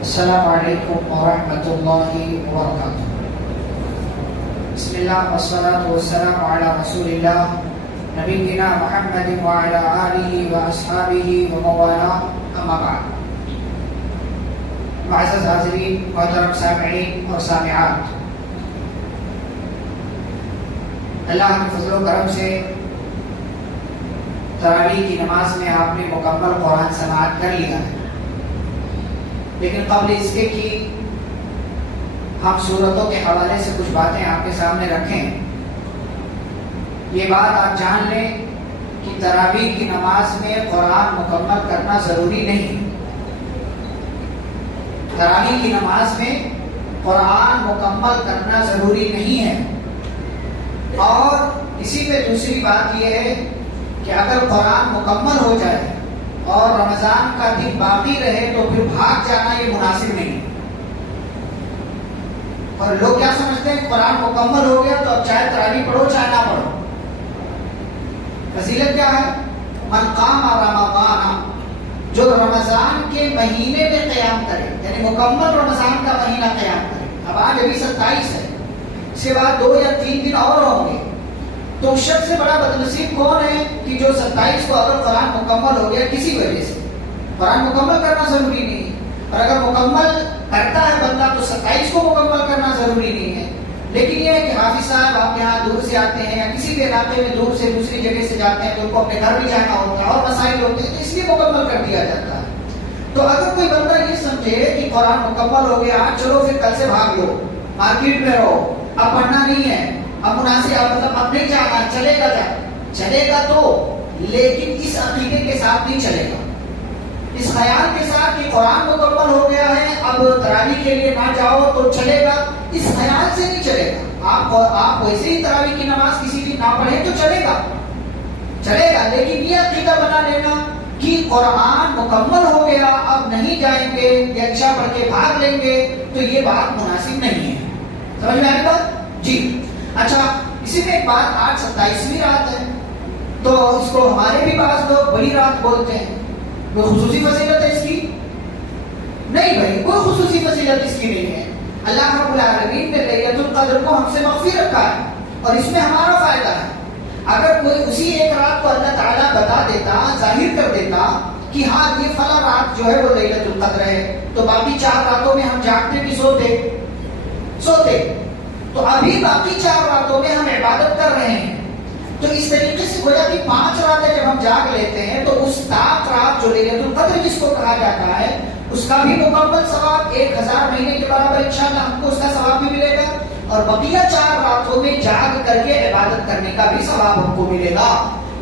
السلام علیکم ورحمۃ اللہ وبرکاتہ۔ بسم اللہ والصلاة والسلام علی رسول اللہ نبینا محمد وعلی آلہ واصحابہ ومن والاه، اما بعد۔ معزز حاضرین، محترم سامعین اور سامعات، اللہ کے فضل و کرم سے تراویح کی نماز میں آپ نے مکمل قرآن سماعت کر لیا ہے، لیکن قبل اس کے کہ ہم سورتوں کے حوالے سے کچھ باتیں آپ کے سامنے رکھیں، یہ بات آپ جان لیں کہ تراویح کی نماز میں قرآن مکمل کرنا ضروری نہیں۔ تراویح کی نماز میں قرآن مکمل کرنا ضروری نہیں ہے، اور اسی پہ دوسری بات یہ ہے کہ اگر قرآن مکمل ہو جائے اور رمضان کا دن باقی رہے تو پھر بھاگ جانا یہ مناسب نہیں۔ اور لوگ کیا سمجھتے ہیں، قرآن مکمل ہو گیا تو اب چاہے تراویح پڑھو چاہے نہ پڑھو۔ فضیلت کیا ہے؟ من قام رمضان، جو رمضان کے مہینے میں قیام کرے، یعنی مکمل رمضان کا مہینہ قیام کرے۔ اب آج ابھی 27 ہے، اس کے بعد 2 یا 3 دن اور ہوں گے، تو سب سے بڑا بدنصیب کون ہے کہ جو 27 کو اگر قرآن مکمل ہو گیا کسی وجہ سے۔ قرآن مکمل کرنا ضروری نہیں ہے، اور اگر مکمل کرتا ہے بندہ تو 27 کو مکمل کرنا ضروری نہیں ہے، لیکن یہ ہے کہ حافظ صاحب آپ یہاں دور سے آتے ہیں یا کسی بھی علاقے میں دور سے دوسری جگہ سے جاتے ہیں تو ان کو اپنے گھر بھی جانا ہوتا ہے اور مسائل ہوتے ہیں، تو اس لیے مکمل کر دیا جاتا ہے۔ تو اگر کوئی بندہ یہ سمجھے کہ قرآن مکمل ہو گیا، چلو پھر کل سے بھاگ لو، مارکیٹ میں رہو، اب پڑھنا نہیں ہے، اب مناسب اب نہیں جانا، چلے گا تو، لیکن اس عقیدے کے ساتھ نہیں چلے گا، اس خیال کے ساتھ کہ قرآن مکمل ہو گیا ہے اب تراویح کے لیے نہ جاؤ تو چلے گا، اس خیال سے نہیں چلے گا۔ آپ ویسے ہی تراویح کی نماز کسی دن نہ پڑھیں تو چلے گا، لیکن یہ عقیدہ بنا لینا کہ قرآن مکمل ہو گیا اب نہیں جائیں گے یا عشاء پڑھ کے بھاگ لیں گے، تو یہ بات مناسب نہیں ہے۔ سمجھ میں آئی بات؟ جی اچھا، اسی میں ایک بات، آج 27ویں رات ہے تو اس کو ہمارے بھی بعض لوگ بڑی رات بولتے ہیں، کوئی خصوصی فضیلت ہے اس کی؟ نہیں بھائی، کوئی خصوصی فضیلت اس کی نہیں ہے۔ اللہ رب العالمین نے لیلۃ القدر کو ہم سے مخفی رکھا ہے اور اس میں ہمارا فائدہ ہے۔ اگر کوئی اسی ایک رات کو اللہ تعالیٰ بتا دیتا، ظاہر کر دیتا کہ ہاں یہ فلاں رات جو ہے وہ لیلۃ القدر ہے، تو باقی 4 راتوں میں ہم جاگتے بھی سوتے، تو ابھی باقی 4 راتوں میں ہم عبادت کر رہے ہیں، تو اس طریقے سے گویا کہ 5 راتیں جب ہم جاگ لیتے ہیں تو اس 7 رات جو لیلۃ القدر جس کو کہا جاتا ہے اس کا بھی مکمل ثواب 1000 مہینے کے برابر انشاءاللہ ہم کو اس کا ثواب بھی ملے گا، اور بقیہ 4 راتوں میں جاگ کر کے عبادت کرنے کا بھی ثواب ہم کو ملے گا۔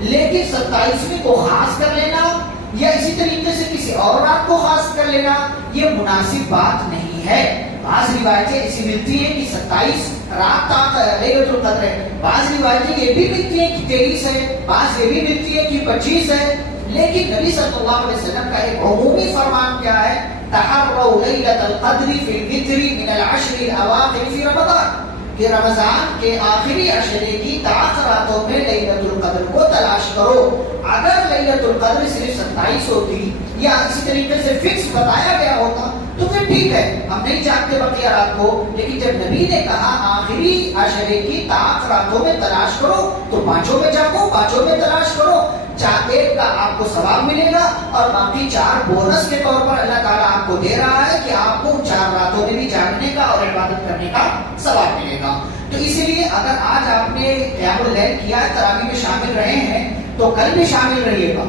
لیکن 27ویں کو خاص کر لینا یا اسی طریقے سے کسی اور رات کو خاص کر لینا یہ مناسب بات نہیں ہے۔ بعض روایتیں ایسی ملتی ہیں کہ 27 رات تک لیلۃ القدر ہے، بعض روایتیں یہ بھی ملتی ہیں کہ 23 ہے، بعض یہ بھی ملتی ہے کہ 25 ہے، لیکن نبی صلی اللہ علیہ وسلم کا ایک عمومی فرمان کیا ہے؟ تحروا لیلۃ القدر فی الوتر من العشر الاواخر فی رمضان، کہ رمضان کے آخری عشرے کی 10 راتوں میں لیلۃ القدر کو تلاش کرو۔ اگر لیلۃ القدر صرف 27 ہوتی یا اسی طریقے سے فکس بتایا گیا ہوتا تو پھر ٹھیک ہے، ہم نہیں جاگتے بقیہ رات کو، لیکن جب نبی نے کہا آخری عشرے کی 10 راتوں میں تلاش کرو تو 5 میں جاگو، 5 میں تلاش کرو، 4 کا آپ کو ثواب ملے گا، اور باقی 4 بونس کے طور پر اللہ تعالیٰ آپ کو دے رہا ہے کہ آپ کو 4 راتوں میں بھی جاگنے کا اور عبادت کرنے کا ثواب ملے گا۔ تو اسی لیے اگر آج آپ نے قیام اللیل کیا ہے، تراویح میں شامل رہے ہیں، تو کل بھی شامل رہیے گا،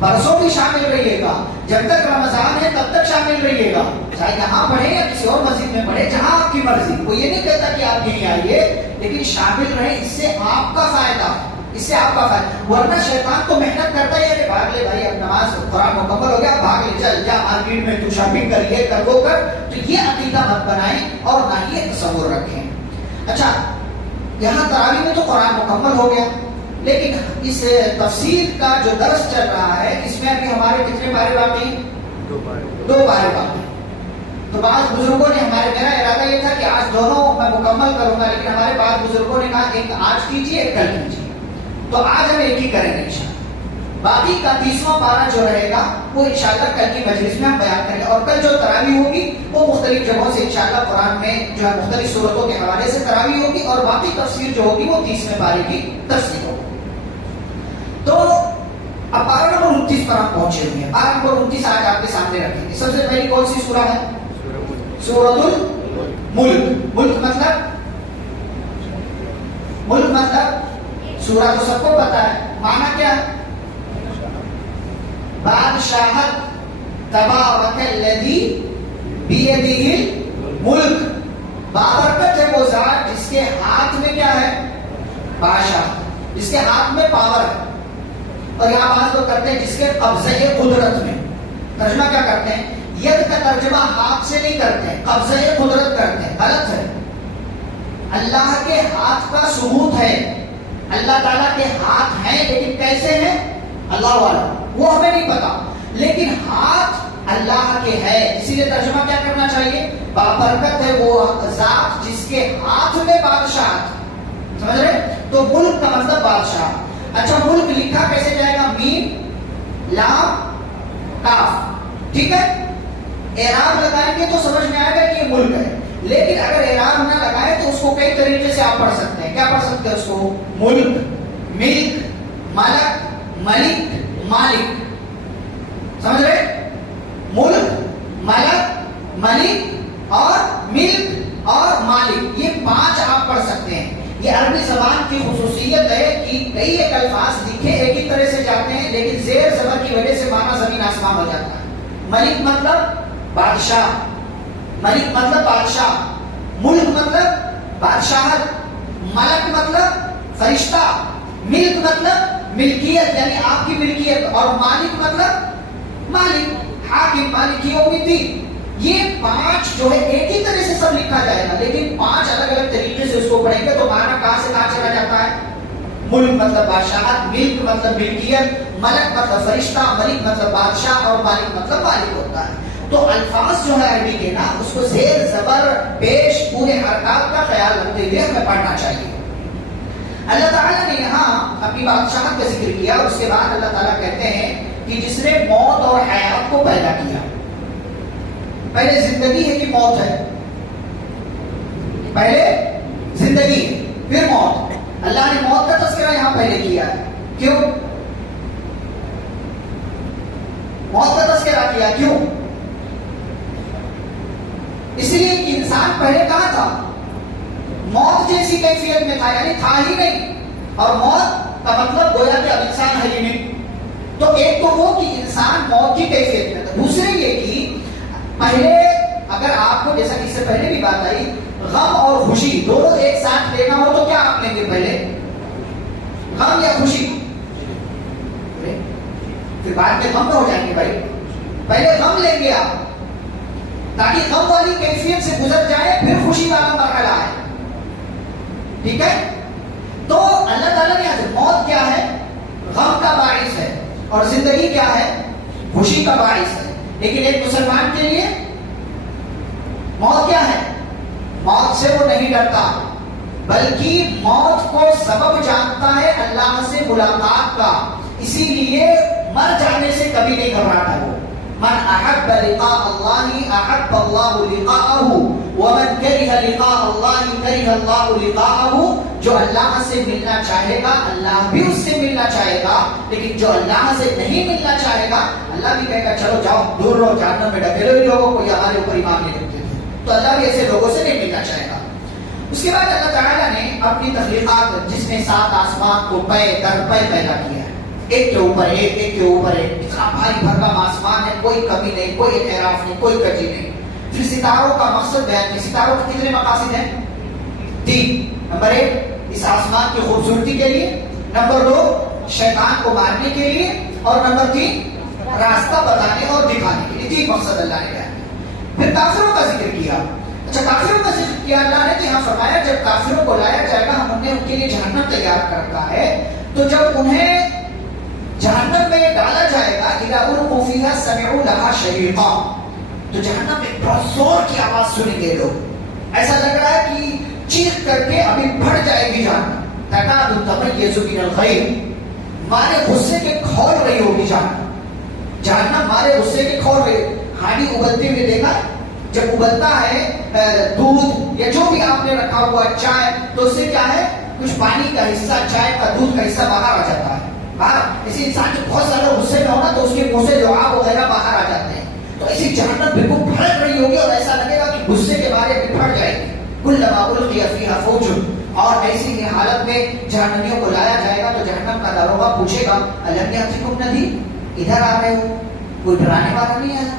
پرسوں بھی شامل رہیے گا، جب تک رمضان ہے تب تک شامل رہیے گا، چاہے یہاں پڑھے یا کسی اور مسجد میں پڑھے، جہاں آپ کی مرضی۔ وہ یہ نہیں کہتا کہ آپ یہیں آئیے، لیکن شامل رہیں، اس سے آپ کا فائدہ ہے، اس سے آپ کا فائدہ۔ ورنہ شیطان تو محنت کرتا ہے کہ بھاگ لے بھائی، اب نماز قرآن مکمل ہو گیا، بھاگ لے، چل جا مارکیٹ میں تو شاپنگ کریے، کر وہ کر، تو یہ عقیدہ مت بنائیں اور نہ یہ تصور رکھیں۔ اچھا، یہاں تراویح میں تو قرآن مکمل ہو گیا، لیکن اس تفسیر کا جو درس چل رہا ہے اس میں ابھی ہمارے کتنے پارے باقی؟ 2 پارے باقی۔ تو بعض بزرگوں نے میرا ارادہ یہ تھا کہ آج دونوں میں مکمل کروں گا، لیکن ہمارے بعض بزرگوں نے کہا ایک آج کیجیے ایک کل کیجیے، تو آج ہم ایک ہی کریں گے انشاءاللہ۔ باقی کا 30واں پارہ جو رہے گا وہ انشاءاللہ کل کی مجلس میں ہم بیان کریں گے، اور کل جو تراویح ہوگی مختلف جگہوں سے انشاءاللہ قرآن میں جو ہے مختلف صورتوں کے حوالے سے تراویح ہوگی اور باقی تفسیر جو ہوگی وہ 30ویں پارے کی تفسیر ہوگی. تو اب پارہ نمبر 29 پر ہم پہنچے ہوئے ہیں. پارہ نمبر 29 آج آپ کے سامنے رکھیں گے. سب سے پہلی کون سی سورہ ہے؟ سورۃ الملک. ملک مطلب سورہ تو سب کو پتا ہے معنی کیا ہے؟ بادشاہت. تبارک الذی بیدہ الملک. بابرکت ہے وہ ذات جس کے ہاتھ میں کیا ہے؟ بادشاہ. جس کے ہاتھ میں پاور ہے. اور یہاں بات لوگ کرتے ہیں جس کے قبضہ قدرت میں. ترجمہ کیا کرتے ہیں؟ ید کا ترجمہ ہاتھ سے نہیں کرتے ہیں, قبضہ قدرت کرتے ہیں. غلط ہے. اللہ کے ہاتھ کا ثبوت ہے. اللہ تعالیٰ کے ہاتھ ہیں لیکن کیسے ہیں اللہ والا وہ ہمیں نہیں پتا, لیکن ہاتھ اللہ کے ہے. اسی لیے ترجمہ کیا کرنا چاہیے؟ بابرکت ہے وہ ذات جس کے ہاتھ میں بادشاہت. سمجھ رہے؟ تو ملک کا مطلب بادشاہ. اچھا ملک لکھا کیسے جائے گا؟ میم لام کاف. ٹھیک ہے, اعراب لگائیں گے تو سمجھ میں آئے گا کہ یہ ملک ہے. لیکن اگر اعراب نہ لگائے تو اس کو کئی طریقے سے آپ پڑھ سکتے ہیں. کیا پڑھ سکتے ہیں اس کو؟ ملک, ملک, ملک, ملک, مالک. سمجھ رہے؟ ملک, ملک, ملک اور ملک اور مالک, یہ 5 آپ پڑھ سکتے ہیں. یہ عربی زبان کی خصوصیت ہے کہ کئی ایک الفاظ لکھے ایک ہی طرح سے جاتے ہیں لیکن زیر زبر کی وجہ سے معنی زمین آسمان ہو جاتا ہے. ملک مطلب بادشاہ, ملک مطلب بادشاہ, ملک مطلب بادشاہت, ملک مطلب فرشتہ, ملک مطلب ملکیت یعنی آپ کی ملکیت, اور مالک مطلب مالک, حاکم, مالک یوم الدین. یہ 5 جو ہے ایک ہی طرح سے سب لکھا جائے گا لیکن 5 الگ الگ طریقے سے اس کو پڑھیں گے تو معنی کہاں سے کہاں چلا جاتا ہے؟ ملک مطلب بادشاہت, ملک مطلب ملکیت, ملک مطلب فرشتہ, ملک مطلب بادشاہ اور مالک مطلب مالک ہوتا ہے. تو الفاظ جو ہے عربی کے نا اس کو زیر زبر پیش پورے حرکات کا خیال رکھتے ہوئے ہمیں پڑھنا چاہیے. اللہ تعالیٰ نے یہاں اپنی بادشاہت کا ذکر کیا اور اس کے بعد اللہ تعالیٰ کہتے ہیں کہ جس نے موت اور حیات کو پیدا کیا. پہلے زندگی ہے کہ موت ہے؟ پہلے زندگی ہے پھر موت. اللہ نے موت کا تذکرہ یہاں پہلے کیا ہے. کیوں موت کا تذکرہ کیا؟ کیوں؟ اس لیے کہ انسان پہلے کہاں تھا؟ موت جیسی کیفیت میں تھا, یعنی تھا ہی نہیں. اور موت کا مطلب گویا کہ اب انسان ہے ہی نہیں. تو ایک تو وہ کہ انسان موت کی کیفیت میں تھا. دوسرے یہ کہ پہلے اگر آپ کو جیسا کہ اس سے پہلے بھی بات آئی غم اور خوشی دونوں ایک ساتھ لینا ہو تو کیا آپ لیں گے پہلے؟ غم یا خوشی؟ پھر بعد میں غم میں ہو جائیں گے بھائی. پہلے غم لیں گے آپ تاکہ غم والی کیفیت سے گزر جائے پھر خوشی والا مرحلہ ہے. ٹھیک ہے. تو اللہ تعالیٰ نے موت کیا ہے؟ غم کا باعث ہے, اور زندگی کیا ہے؟ خوشی کا باعث ہے. لیکن ایک مسلمان کے لیے موت کیا ہے؟ موت سے وہ نہیں ڈرتا بلکہ موت کو سبب جانتا ہے اللہ سے ملاقات کا. اسی لیے مر جانے سے کبھی نہیں گھبراتا. وہ من احب لقاء اللہ احب اللہ لقاءہ ومن کرہ لقاء اللہ کرہ اللہ لقاءہ. جو اللہ سے ملنا چاہے گا اللہ بھی اس سے ملنا چاہے گا, لیکن جو اللہ سے نہیں ملنا چاہے گا اللہ بھی کہے گا چلو جاؤ دور رہو, جہنم میں ڈھکیلو ان لوگوں کو, یہ ہمارے اوپر ایمان نہیں رکھتے تھے. تو اللہ بھی ایسے لوگوں سے نہیں ملنا چاہے گا. اس کے بعد اللہ تعالیٰ نے اپنی تخلیقات جس نے 7 آسمان کو پے در پے پیدا کیا ہے, ایک کے اوپر ایک, ایک کے اوپر ایک, اتنا بھاری بھرکم آسمان ہے, کوئی کمی نہیں, کوئی اعتراف نہیں, کوئی کجی نہیں. پھر ستاروں کا مقصد بیان کیا. ستاروں کے کتنے مقاصد ہیں؟ 3. نمبر 1 اس آسمان کی خوبصورتی کے لیے, نمبر 2 شیطان کو مارنے کے لیے, اور نمبر 3 راستہ بتانے اور دکھانے کے لیے. 3 مقصد اللہ نے بیان کیا. پھر کافروں کا ذکر کیا. اچھا کافروں کا ذکر کیا اللہ نے, تو یہاں فرمایا جب کافروں کو لایا جائے گا ہم نے ان کے لیے جہنم تیار کر رکھا ہے. تو جب انہیں جہنم میں ڈالا جائے گا اذا القوا فیہا سمعوا لها شہیقا, تو جہنم میں بہت زور کی آواز سنیں گے لوگ. ایسا لگ رہا ہے کہ چیخ کر کے ابھی پھٹ جائے گی جہنم. تکاد تمیز من الغیظ, مارے غصے کے کھول رہی ہوگی جہنم. جہنم مارے غصے کے کھول رہی. کھاڑی ابلتے ہوئے دیکھا جب ابلتا ہے دودھ یا جو بھی آپ نے رکھا ہوا چائے تو اس سے کیا ہے کچھ پانی کا حصہ چائے کا دودھ کا حصہ باہر آ جاتا ہے. باہر اسی انسان جو بہت زیادہ غصے میں ہونا تو اس کے منہ سے لعاب وغیرہ باہر آ جاتے ہیں. تو ایسی جہنم بالکل بھڑک رہی ہوگی اور ایسا لگے گا کہ غصے کے بارے میں پھٹ جائے گی. کلما القی فیہا فوج, اور ایسی ہی حالت میں جہنمیوں کو لایا جائے گا تو جہنم کا داروغہ پوچھے گا الم یاتکم نذیر, ادھر آ رہے ہو, کوئی ڈرانے والا نہیں آیا,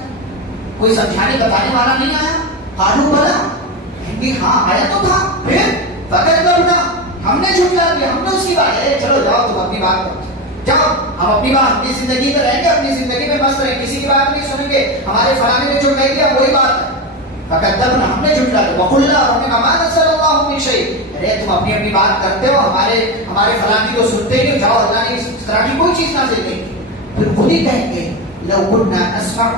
کوئی سمجھانے بتانے والا نہیں آیا. قالوا بلا, کہ ہاں آیا تو تھا, پھر فکذبنا, ہم نے جھٹلا دیا, ہم نے اس کی بات ہے. چلو جاؤ تم اپنی بات کرو, جاؤ ہم اپنی بات اپنی زندگی میں رہیں گے, اپنی زندگی میں مست رہیں, کسی کی بات نہیں سنیں گے, ہمارے فلانے نے جو کہہ دیا وہی بات ہے. فکذبنا, ہم نے جھٹلا دیا. وقلنا, اور ہم نے کہا ما نزل اللہ من شیء, ارے تم اپنی اپنی بات کرتے ہو, ہمارے فلانے کو سنتے نہیں, جاؤ اللہ نے اس طرح کی کوئی چیز نازل نہیں کی. پھر خود ہی کہیں گے لو كنا نسمع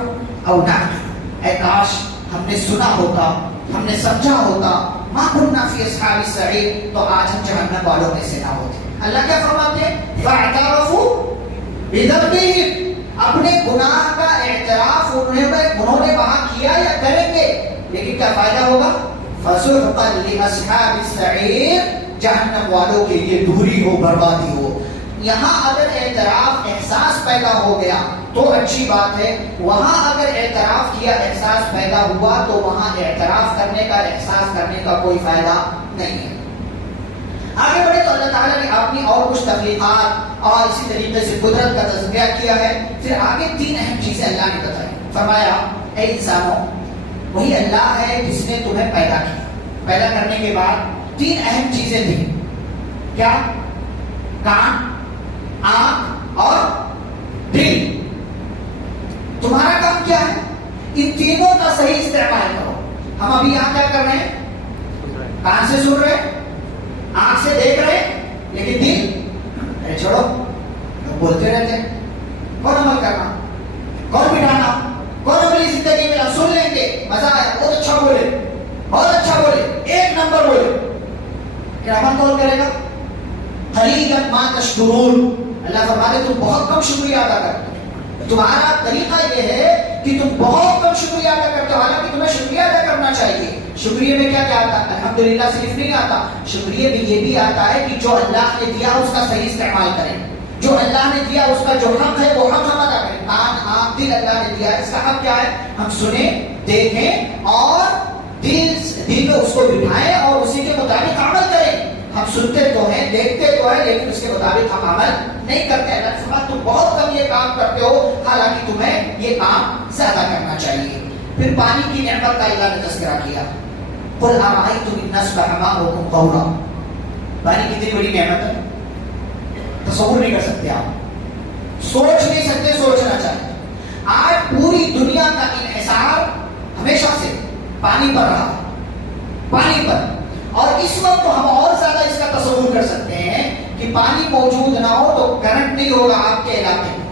او نعقل, اے کاش ہم نے سنا ہوتا, ہم نے سمجھا ہوتا, ما كنا فی اصحاب السعیر, تو آج ہم جہنم والوں میں سے نہ ہوتے. اللہ کیا فرماتے ہیں فاعترفوا بذنبهم, اپنے گناہ کا اعتراف انہوں نے وہاں کیا یا کریں گے, لیکن کیا فائدہ ہوگا؟ فسحقا لاصحاب السعیر, جہنم والوں کے لیے دوری ہو, بربادی ہو. یہاں اگر اعتراف احساس پیدا ہو گیا تو اچھی بات ہے, وہاں اگر اعتراف کیا احساس پیدا ہوا تو وہاں اعتراف کرنے کا, احساس کرنے کا کوئی فائدہ نہیں ہے. آگے بڑھے تو اللہ تعالیٰ نے اپنی اور کچھ تخلیقات اور اسی طریقے سے قدرت کا تذکرہ کیا ہے. پھر آگے تین اہم چیزیں اللہ نے بتائی. فرمایا اے انسانوں, وہی اللہ ہے جس نے تمہیں پیدا کیا. پیدا کرنے کے بعد تین اہم چیزیں تھیں. کیا؟ کان, آنکھ اور دل. تمہارا کام کیا ہے؟ ان تینوں کا صحیح استعمال کرو. ہم ابھی یہاں کیا کر رہے ہیں؟ کان سے سن رہے, آنکھ سے دیکھ رہے, لیکن دل ارے چھوڑو, لوگ بولتے رہتے ہیں. کون عمل کرنا, کون بٹھانا, کون اپنی زندگی میں سن لیں گے, مزہ آیا, بہت اچھا بولے, بہت اچھا بولے, ایک نمبر بولے, کیا عمل کون کرے گا؟ قلیلا ما تشکرون, اللہ فرماتے تم بہت کم شکریہ ادا کرتے ہو. تمہارا طریقہ یہ ہے کہ تم بہت کم شکریہ ادا کرتے ہو, حالانکہ تمہیں شکریہ ادا کرنا چاہیے. شکریہ میں کیا کیا آتا ہے؟ الحمدللہ صرف نہیں آتا, شکریہ میں یہ بھی آتا ہے کہ جو اللہ نے دیا اس کا صحیح استعمال کریں. جو اللہ نے دیا اس کا جو حق ہے وہ حق ہم ادا کریں. کان, آنکھ, دل اللہ نے دیا, اس کا حق کیا ہے؟ ہم سنیں, دیکھیں اور دل میں اس کو بٹھائیں اور اسی کے مطابق عمل کریں. ہم سنتے تو ہیں, دیکھتے تو ہیں, لیکن اس کے مطابق ہم عمل نہیں کرتے. اللہ نے فرمایا تم بہت کم یہ کام کرتے ہو, حالانکہ تمہیں یہ کام زیادہ کرنا چاہیے. پھر پانی کی نعمت کا اللہ نے تذکرہ کیا. قل ارأيتم إن أصبح ماؤكم غورا, پانی کتنی بڑی نعمت ہے, تصور نہیں کر سکتے آپ, سوچ نہیں سکتے, سوچنا چاہیے. آج پوری دنیا کا انحصار ہمیشہ سے پانی پر رہا, پانی پر, اور اس وقت ہم اور زیادہ اس کا تصور کر سکتے ہیں کہ پانی موجود نہ ہو تو کرنٹ نہیں ہوگا آپ کے علاقے میں.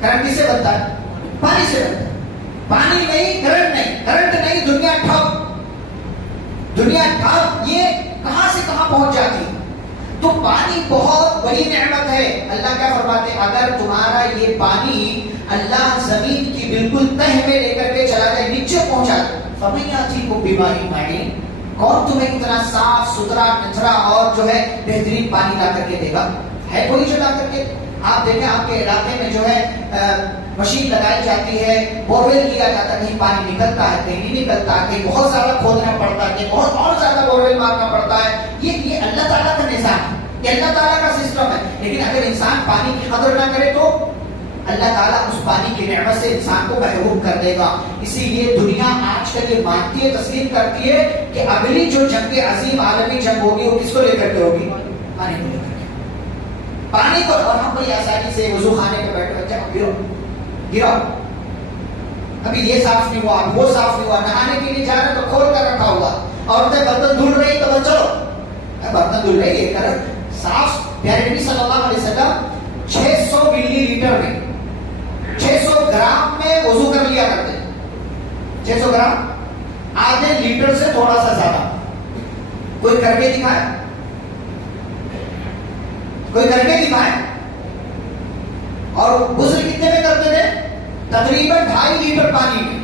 کرنٹ کس سے بنتا ہے؟ پانی سے بنتا ہے. پانی نہیں, کرنٹ نہیں, کرنٹ نہیں, دنیا ٹھپ, دنیا ٹھپ. یہ کہاں سے کہاں پہنچ جاتی. تو پانی بہت بڑی نعمت ہے. اللہ کیا فرماتے ہیں, اگر تمہارا یہ پانی اللہ زمین کی بالکل تہ میں لے کر کے چلا جائے, نیچے پہنچا دے, فمن یاتیکم بماء معین, کون تمہیں اتنا صاف ستھرا نچرا اور جو ہے بہترین پانی لا کر کے دے گا؟ ہے کوئی جو لا کر کے؟ آپ دیکھیں آپ کے علاقے میں جو ہے مشین لگائی جاتی ہے, بورویل کیا جاتا ہے, کہیں پانی نکلتا ہے, کہیں نہیں نکلتا, کہیں بہت زیادہ کھودنا پڑتا ہے, کہیں بہت اور زیادہ بورویل مارنا پڑتا ہے. یہ اللہ تعالیٰ کا نظام ہے, یہ اللہ تعالیٰ کا سسٹم ہے. لیکن اگر انسان پانی کی قدر نہ کرے تو اللہ تعالیٰ اس پانی کی نعمت سے انسان کو محروم کر دے گا. اسی لیے دنیا آج کل یہ مانتی ہے, تسلیم کرتی ہے کہ اگلی جو جنگ عظیم عالمی جنگ ہوگی وہ کس کو لے کر کے ہوگی؟ پانی کو لے کر کے, پانی کو. اور ہم بڑی آسانی سے وضو خانے پہ بیٹھے بچے گرو گراؤ, ابھی یہ صاف نہیں ہوا, ابھی وہ صاف نہیں ہوا, نہانے کے لیے جا رہے تو کھول کر رکھا ہوا, عورتیں برتن دھل رہی تو بس چلو برتن دھل رہی ہے کر صاف. پیارے نبی صلی اللہ علیہ وسلم 600 ملی لیٹر میں 600 گرام میں وضو کر لیا کرتے. 600 گرام, آدھے لیٹر سے تھوڑا سا زیادہ. کوئی کر کے دکھائے, کوئی کر کے دکھائے. اور غسل کتنے میں کرتے تھے؟ تقریباً 2.5 لیٹر پانی میں.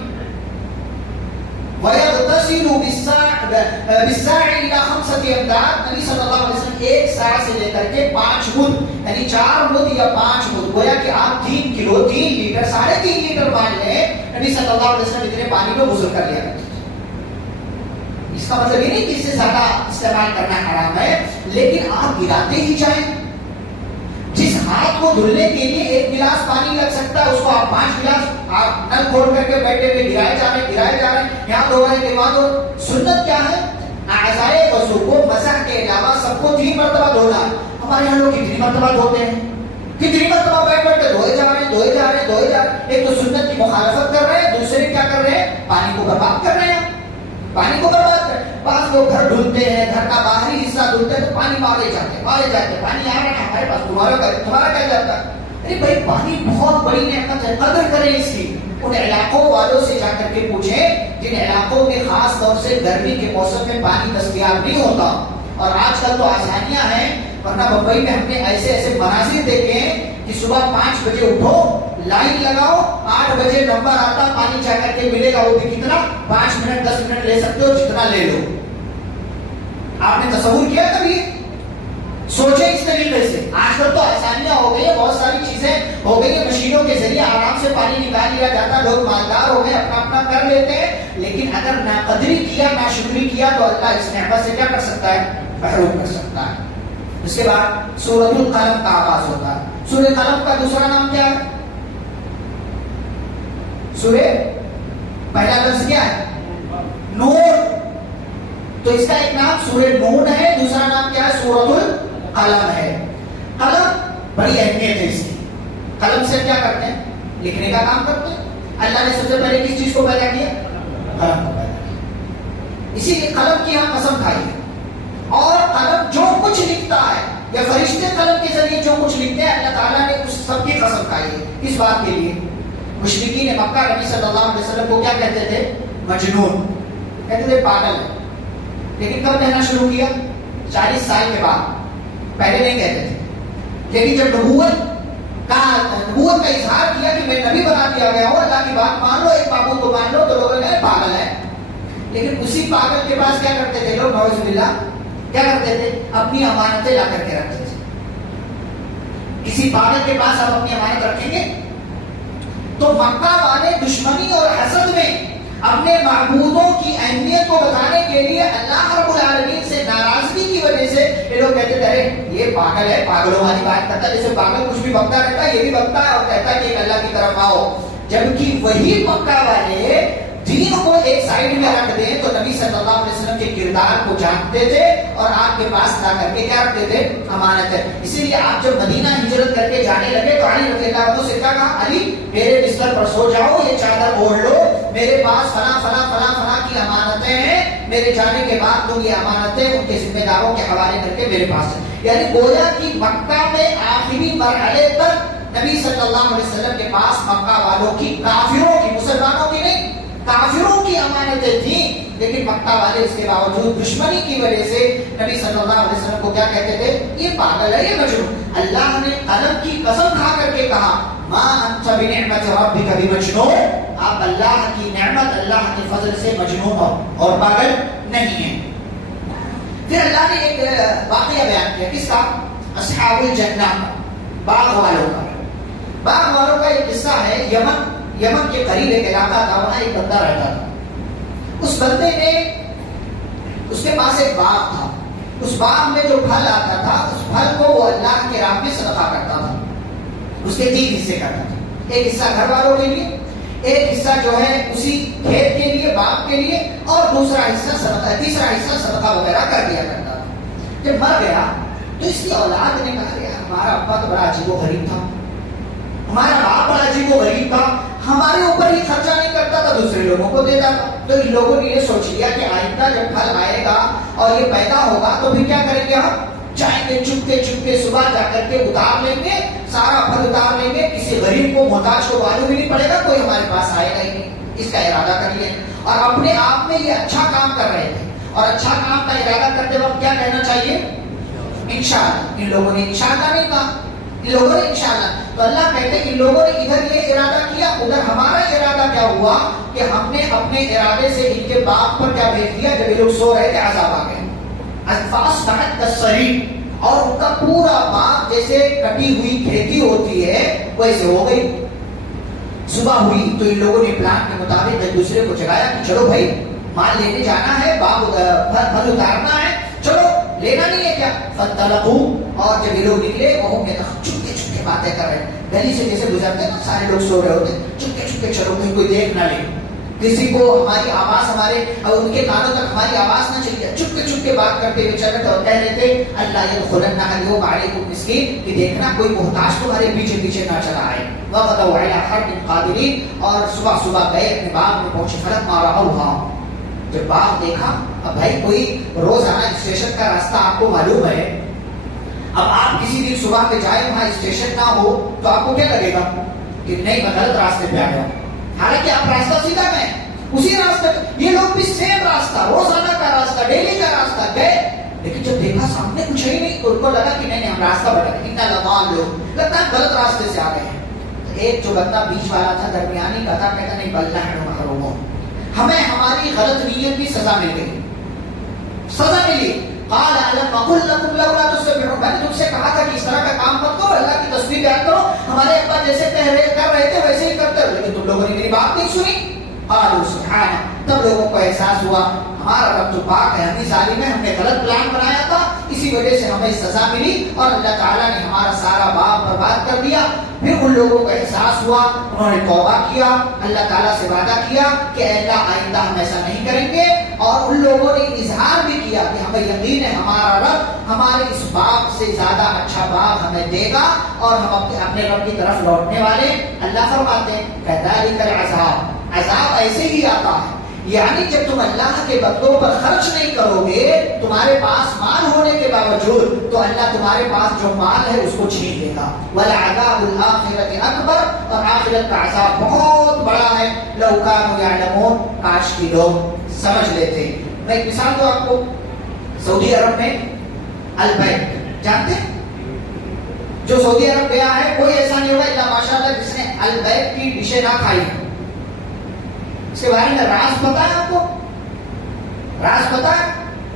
یغتسل بالساع الى 5 امداد، نبی صلی اللہ علیہ وسلم ایک ساع سے لے کر کے 5 مد یعنی 4 مد یا 5 مد، گویا کہ آپ 3 کلو 3 لیٹر 3.5 لیٹر مان لیں، نبی صلی اللہ علیہ وسلم اتنے پانی میں غسل کر لیا کرتے تھے۔ اس کا مطلب یہ نہیں کہ اس سے زیادہ استعمال کرنا حرام ہے، لیکن آپ گراتے ہی جائیں۔ جس ہاتھ کو دھلنے کے لیے 1 گلاس پانی لگ سکتا ہے، اس کو آپ 5 گلاس آپ نل کھول کر کے بیٹھے ہوئے گرائے جا رہے ہیں، یہاں دھو رہے ہیں کہ وہاں دھو۔ سنت کیا ہے؟ اعضائے وضو کو مسح کے علاوہ سب کو 3 مرتبہ دھونا ہے۔ ہمارے یہاں لوگ کتنی مرتبہ دھوتے ہیں، کتنی مرتبہ بیٹھ کے دھوئے جا رہے ہیں۔ ایک تو سنت کی مخالفت کر رہے ہیں، دوسرے کیا کر رہے ہیں؟ پانی کو برباد کر رہے ہیں، پانی کو برباد کر۔ بعض لوگ گھر دھلتے ہیں، گھر کا باہری حصہ دھلتے ہیں تو پانی مارے جاتے ہیں، پانی آ رہا ہے ہمارے پاس، تمہارا کیا جاتا ہے؟ ارے بھائی پانی بہت بڑی نعمت ہے، قدر کریں اس کی۔ ان علاقوں والوں سے جا کر کے پوچھیں جن علاقوں میں خاص طور سے گرمی کے موسم میں پانی دستیاب نہیں ہوتا، اور آج کل تو آسانیاں ہیں، ورنہ بمبئی میں ہم نے ایسے مناظر دیکھے ہیں کہ صبح 5 بجے اٹھو، لائن لگاؤ، 8 بجے نمبر آتا، پانی جا کر کے ملے گا، وہ بھی کتنا 5 منٹ 10 منٹ لے سکتے ہو، جتنا لے لو۔ آپ نے تصور کیا کبھی؟ سوچیں اس طریقے سے۔ آج کل تو آسانیاں ہو گئی ہیں، بہت ساری چیزیں ہو گئی ہیں، مشینوں کے ذریعے آرام سے پانی نکال لیا جاتا ہے، لوگ مالدار ہو گئے، اپنا کر لیتے ہیں، لیکن اگر ناقدری کیا، ناشکری کیا تو اللہ اس نعمت سے کیا کر سکتا ہے؟ محروم کر سکتا ہے۔ اس کے بعد سورۃ القلم کا آغاز ہوتا ہے۔ سورہ قلم کا دوسرا نام کیا ہے؟ سورہ پہلا لفظ کیا ہے؟ نون۔ تو اس کا ایک نام سورہ نون ہے، دوسرا نام کیا ہے؟ سورۃ القلم ہے۔ قلم بڑی اہمیت ہے اس کی۔ قلم سے کیا کرتے ہیں؟ لکھنے کا کام کرتے ہیں۔ اللہ نے سب سے پہلے کس چیز کو پیدا کیا؟ قلم کو پیدا کیا۔ اسی لیے قلم کی ہم قسم کھائی ہے، اور قلم جو کچھ لکھتا ہے یا فرشتے قلم کے ذریعے جو کچھ لکھتے ہیں، اللہ تعالیٰ نے اس سب کی قسم کھائی ہے۔ اس بات کے لیے مشرکین مکہ نبی صلی اللہ علیہ وسلم کو کیا کہتے تھے؟ مجنون کہتے تھے، پاگل ہے۔ لیکن کب کہنا شروع کیا؟ 40 سال کے بعد، پہلے نہیں کہتے تھے۔ لیکن جب نبوت کا اظہار کیا کہ میں نبی بنا دیا گیا ہوں، اللہ کی بات مان لو، ایک بابو کو مان لو، تو لوگوں نے پاگل ہے۔ لیکن اسی پاگل کے پاس کیا کرتے تھے لوگ؟ نعوذ باللہ کیا کرتے تھے؟ اپنی امانتیں لا کر کے رکھتے تھے۔ کسی پاگل کے پاس آپ اپنی امانت رکھیں گے؟ تو مکہ والے دشمنی اور حسد میں اپنے معبودوں کی اہمیت کو بتانے کے لیے اللہ رب العالمین سے ناراضگی کی وجہ سے یہ لوگ کہتے تھے ارے یہ پاگل ہے، پاگلوں والی بات کرتا ہے، جیسے پاگل کچھ بھی بکتا رہتا ہے، یہ بھی بکتا ہے اور کہتا ہے کہ اللہ کی طرف آؤ۔ جبکہ وہی مکہ والے دین کو ایک سائڈ میں رکھ دیں تو نبی صلی اللہ علیہ وسلم کے کردار کو جانتے تھے اور آپ کے پاس لا کر کے کیا رکھتے تھے؟ امانت ہے۔ اسی لیے آپ جب مدینہ ہجرت کر کے جانے لگے تو علی رضی اللہ عنہ سے کیا کہا؟ علی میرے بستر پر سو جاؤ، یہ چادر اوڑھ لو، میرے پاس فلاں فلاں فلاں فلاں کی امانتیں ہیں، میرے جانے کے بعد تم یہ امانتیں ان کے ذمہ داروں کے حوالے کر کے میرے پاس ہیں۔ یعنی گویا کہ مکہ میں آخری مرحلے تک نبی صلی اللہ علیہ وسلم کے پاس مکہ والوں کی، کافروں کی، مسلمانوں کی نہیں، کافروں کی امانتیں تھیں، لیکن مکہ والے اس کے باوجود دشمنی کی وجہ سے نبی صلی اللہ علیہ وسلم کو کیا کہتے تھے؟ یہ پاگل ہے، یہ مجنون۔ اللہ نے قلم کی قسم کھا کر کے کہا ما انت بنعمت ربک بمجنون، آپ اللہ کی نعمت، اللہ کے فضل سے مجنون اور پاگل نہیں ہیں۔ پھر اللہ نے ایک واقعہ بیان کیا، کس کا؟ اصحاب الجنہ، باغ والوں کا۔ باغ والوں کا ایک قصہ ہے، یمن کے قریب ایک علاقہ تھا، وہاں ایک بندہ رہتا تھا۔ اس بندے نے، اس کے پاس ایک باغ تھا، اس باغ میں جو پھل آتا تھا اس پھل کو وہ اللہ کے راہ میں صدقہ کرتا تھا۔ اس کے 3 حصے کرتا تھا، ایک حصہ گھر والوں کے لیے، ایک حصہ جو ہے اسی کھیت کے لیے، باغ کے لیے، اور دوسرا حصہ صدقہ، تیسرا حصہ صدقہ وغیرہ کر دیا کرتا تھا۔ جب مر گیا تو اس کی اولاد نے کہا یار ہمارا ابا تو بڑا عجیب و غریب تھا، ہمارا باپ بڑا عجیب و غریب تھا، ہمارے اوپر ہی خرچہ نہیں کرتا تھا، دوسرے لوگوں کو دیتا تھا۔ تو ان لوگوں نے یہ سوچ لیا کہ آئندہ جب پھل آئے گا اور یہ پیدا ہوگا تو پھر کیا کریں گے؟ ہم جائیں گے چپکے صبح جا کر کے اتار لیں گے، سارا پھل اتار لیں گے، کسی غریب کو، محتاج کو معلوم بھی نہیں پڑے گا، کوئی ہمارے پاس آئے گا ہی نہیں۔ اس کا ارادہ کر لیا، اور اپنے آپ میں یہ اچھا کام کر رہے تھے، اور اچھا کام کا ارادہ کرتے وقت کیا کہنا چاہیے؟ انشاءاللہ۔ ان لوگوں نے انشاءاللہ نہیں کہا، ان لوگوں نے انشاءاللہ. تو اللہ کہتے ہیں ان لوگوں نے ادھر یہ ارادہ کیا, ادھر ہمارا ارادہ کیا ہوا کہ ہم نے اپنے ارادے سے ان کے باغ پر کیا بھیج دیا, جب یہ لوگ سو رہے تھے عذاب آ گئے. فاصبحت کالصریم, اور ان کا پورا باغ جیسے کٹی ہوئی کھیتی ہوتی ہے ویسے ہو گئی. صبح ہوئی تو ان لوگوں نے پلان کے مطابق ایک دوسرے کو جگایا کہ چلو بھائی مال لینے جانا ہے, باغ پھل اتارنا ہے, چلو لینا نہیں ہے کیا. فانطلقوا, اور جب یہ لوگ نکلے وہ چپکے چپکے باتیں کر رہے ہیں. گلی سے جیسے گزرتے ہیں سارے لوگ سو رہے ہوتے, چپکے چپکے چلو کہیں کوئی دیکھ نہ لے, کسی کو ہماری آواز ہمارے اور ان کے کانوں تک ہماری آواز نہ چلی جائے. چپکے چپکے بات کرتے ہوئے چل رہے تھے اور کہہ رہے تھے اللہ یدخلن اليوم علیکم مسکین, کہ دیکھنا کوئی محتاج تمہارے پیچھے پیچھے نہ چلا آئے. وغدوا علی حرد قادرین, اور صبح صبح گئے اپنے باغ میں پہنچے. فلما رأوها, جب باغ دیکھا, اب بھائی کوئی روزانہ اسٹیشن کا راستہ آپ کو معلوم ہے, اب آپ کسی دن صبح پہ جائے وہاں اسٹیشن نہ ہو تو آپ کو کیا لگے گا کہ نہیں میں غلط راستے پہ آ گیا, حالانکہ آپ راستہ سیدھا گئے اسی راستے. یہ لوگ بھی سیم راستہ, روزانہ کا راستہ, ڈیلی کا راستہ گئے, لیکن جب دیکھا سامنے کچھ ہے ہی نہیں تو ان کو لگا کہ نہیں ہم راستہ بھٹک, اتنا لمحہ لوگ لگتا ہے غلط راستے سے آ گئے ہیں. ایک جو بندہ بیچ والا تھا, درمیانی کا تھا, کہتا نہیں بل نحن محرومون, ہمیں ہماری غلط نیت کی سزا مل گئی, سزا ملی. قال الم اقل لكم لولا تسبحون, میں نے تم سے کہا تھا کہ اس طرح کا کام مت کرو, اللہ کی تسبیح بیان کرو, ہمارے ابا جیسے کہہ رہے کر رہے تھے ویسے ہی کرتے ہو, لیکن تم لوگوں نے میری بات نہیں سنی. قالوا سبحانہ, تب لوگوں کو احساس ہوا ہمارا رب تو پاک ہے, ہم ہی ظالم ہیں, ہم نے غلط پلان بنایا تھا, اسی وجہ سے ہمیں سزا ملی اور اللہ تعالیٰ نے ہمارا سارا باغ برباد کر دیا. پھر ان لوگوں کو احساس ہوا, انہوں نے توبہ کیا, اللہ تعالیٰ سے وعدہ کیا کہ اے اللہ آئندہ ہم ایسا نہیں کریں گے, اور ان لوگوں نے اظہار بھی کیا کہ ہمیں یقین ہے ہمارا رب ہمارے اس باغ سے زیادہ اچھا باغ ہمیں دے گا اور ہم اپنے رب کی طرف لوٹنے والے. اللہ فرماتے ہیں کذالک العذاب, عذاب ایسے ہی آتا ہے, یعنی جب تم اللہ کے بندوں پر خرچ نہیں کرو گے, تمہارے پاس مال ہونے کے باوجود, تو اللہ تمہارے پاس جو مال ہے اس کو چھین لے گا. وَلَعَذَابُ الْآخِرَةِ أَكْبَرُ, اور آخرت کا عذاب بہت بڑا ہے. لَوْ كَانُوا يَعْلَمُونَ, کاش کی لوگ سمجھ لیتے. میں ایک مثال دوں آپ کو, سعودی عرب میں البیت جانتے ہیں, جو سعودی عرب گیا ہے کوئی ایسا نہیں ہوگا الا ماشاءاللہ جس نے البیت کی ڈشیں نہ کھائی. اس کے بارے میں راز پتا ہے آپ کو, راز پتا ہے,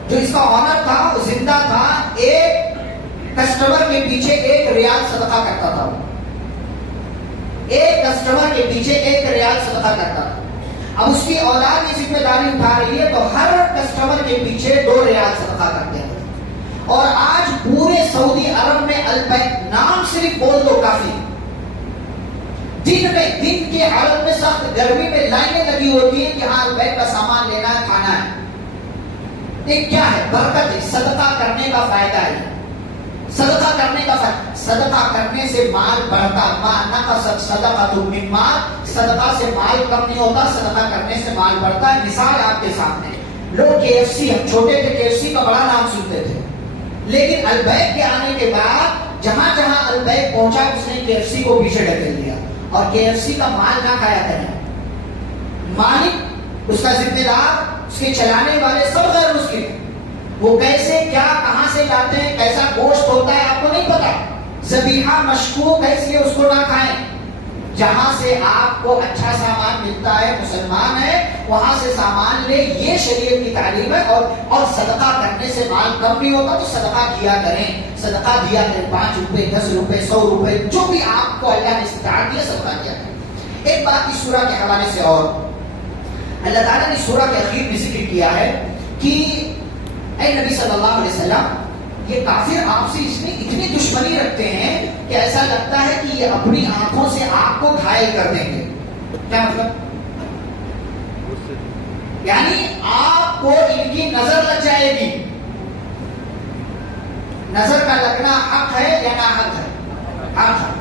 جو اس کا آنر تھا وہ زندہ تھا, ایک کسٹمر کے پیچھے 1 ریال صدقہ کرتا تھا, ایک کسٹمر کے پیچھے 1 ریال صدقہ کرتا تھا. اب اس کی اولاد یہ ذمہ داری اٹھا رہی ہے تو ہر کسٹمر کے پیچھے 2 ریال صدقہ کرتے ہیں. اور آج پورے سعودی عرب میں البیت نام صرف بول دو کافی, دن میں دن کی حالت میں سخت گرمی میں لائنیں لگی ہوتی ہیں کہ ہاں البیت کا سامان لینا ہے, کھانا ہے. یہ کیا ہے؟ برکت ہے, صدقہ کرنے کا فائدہ ہے, صدقہ کرنے کا فائدہ. صدقہ کرنے سے مال بڑھتا, ما نقصت صدقۃ من مال, صدقہ سے مال کم نہیں ہوتا, صدقہ کرنے سے مال بڑھتا ہے. مثال آپ کے سامنے, لوگ KFC, ہم چھوٹے تھے KFC کا بڑا نام سنتے تھے, لیکن البیت کے آنے کے بعد جہاں جہاں البیت پہنچا اس نے KFC کو پیچھے ڈھکیل دیا. اور KFC کا مال نہ کھایا کریں, مالک, اس کا ذمہ دار, اس کے چلانے والے سب غیر مسلم, وہ کیسے کیا کہاں سے لاتے ہیں, کیسا گوشت ہوتا ہے آپ کو نہیں پتا, ذبیحہ مشکوک ہے اس لیے اس کو نہ کھائیں. جہاں سے آپ کو اچھا سامان ملتا ہے, مسلمان ہے وہاں سے سامان لے, یہ شریعت کی تعلیم ہے. اور صدقہ کرنے سے مال کم نہیں ہوتا, تو صدقہ کیا کریں, صدقہ دیا کریں, 5 روپے 10 روپے 100 روپے جو بھی آپ کو اللہ نے استطاعت دیا صدقہ کیا کریں. ایک بات اس سورہ کے حوالے سے, اور اللہ تعالیٰ نے سورہ کے اخیر میں ذکر کیا ہے کہ اے نبی صلی اللہ علیہ وسلم, یہ کافر آپ سے اتنی دشمنی رکھتے ہیں کہ ایسا لگتا ہے کہ یہ اپنی آنکھوں سے آپ کو گھائل کر دیں گے. کیا مطلب؟ یعنی آپ کو ان کی نظر لگ جائے گی. نظر کا لگنا حق ہے یا نہ حق ہے؟ حق ہے.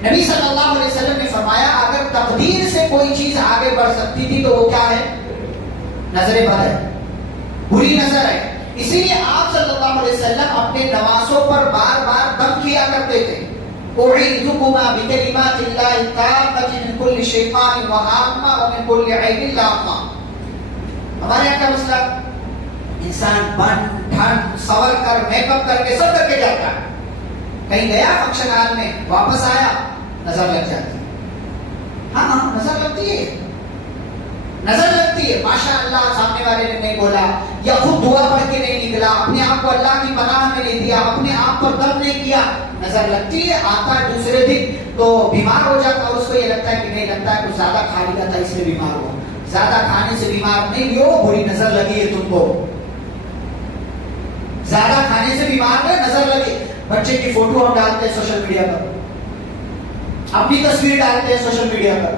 نبی صلی اللہ علیہ وسلم نے فرمایا اگر تقدیر سے کوئی چیز آگے بڑھ سکتی تھی تو وہ کیا ہے؟ نظر بد ہے, بری نظر ہے. اسی لیے آپ صلی اللہ علیہ وسلم اپنے نوازوں پر بار بار دم کیا کرتے تھے. اعیذکما بکلمات اللہ التامۃ من کل شیطان وہامہ ومن کل عین لامہ. ہمارے یہاں کا مسئلہ, انسان بن ٹھن سور کر میک اپ کر کے سب کر کے جاتا ہے, کہیں گیا فنکشن ہال میں، واپس آیا، نظر لگ جاتی ہے. ہاں ہاں نظر لگتی ہے، نظر لگتی ہے. ماشاء اللہ سامنے والے نے نہیں بولا یا خود دعا پڑھ کے نہیں نکلا، اپنے آپ کو اللہ کی پناہ میں نہیں دیا، اپنے آپ پر دم نہیں کیا، نظر لگتی ہے. آتا ہے دوسرے دن تو بیمار ہو جاتا ہے، اس کو یہ لگتا ہے کہ نہیں، لگتا ہے کچھ زیادہ کھا لیا تھا اس لیے بیمار ہوا. زیادہ کھانے سے بیمار نہیں ہو، بری نظر لگی ہے تم کو. زیادہ کھانے سے بیمار ہے، نظر لگی. بچے کی فوٹو ہم ڈالتے ہیں سوشل میڈیا پر، اپنی تصویر ڈالتے ہیں سوشل میڈیا پر،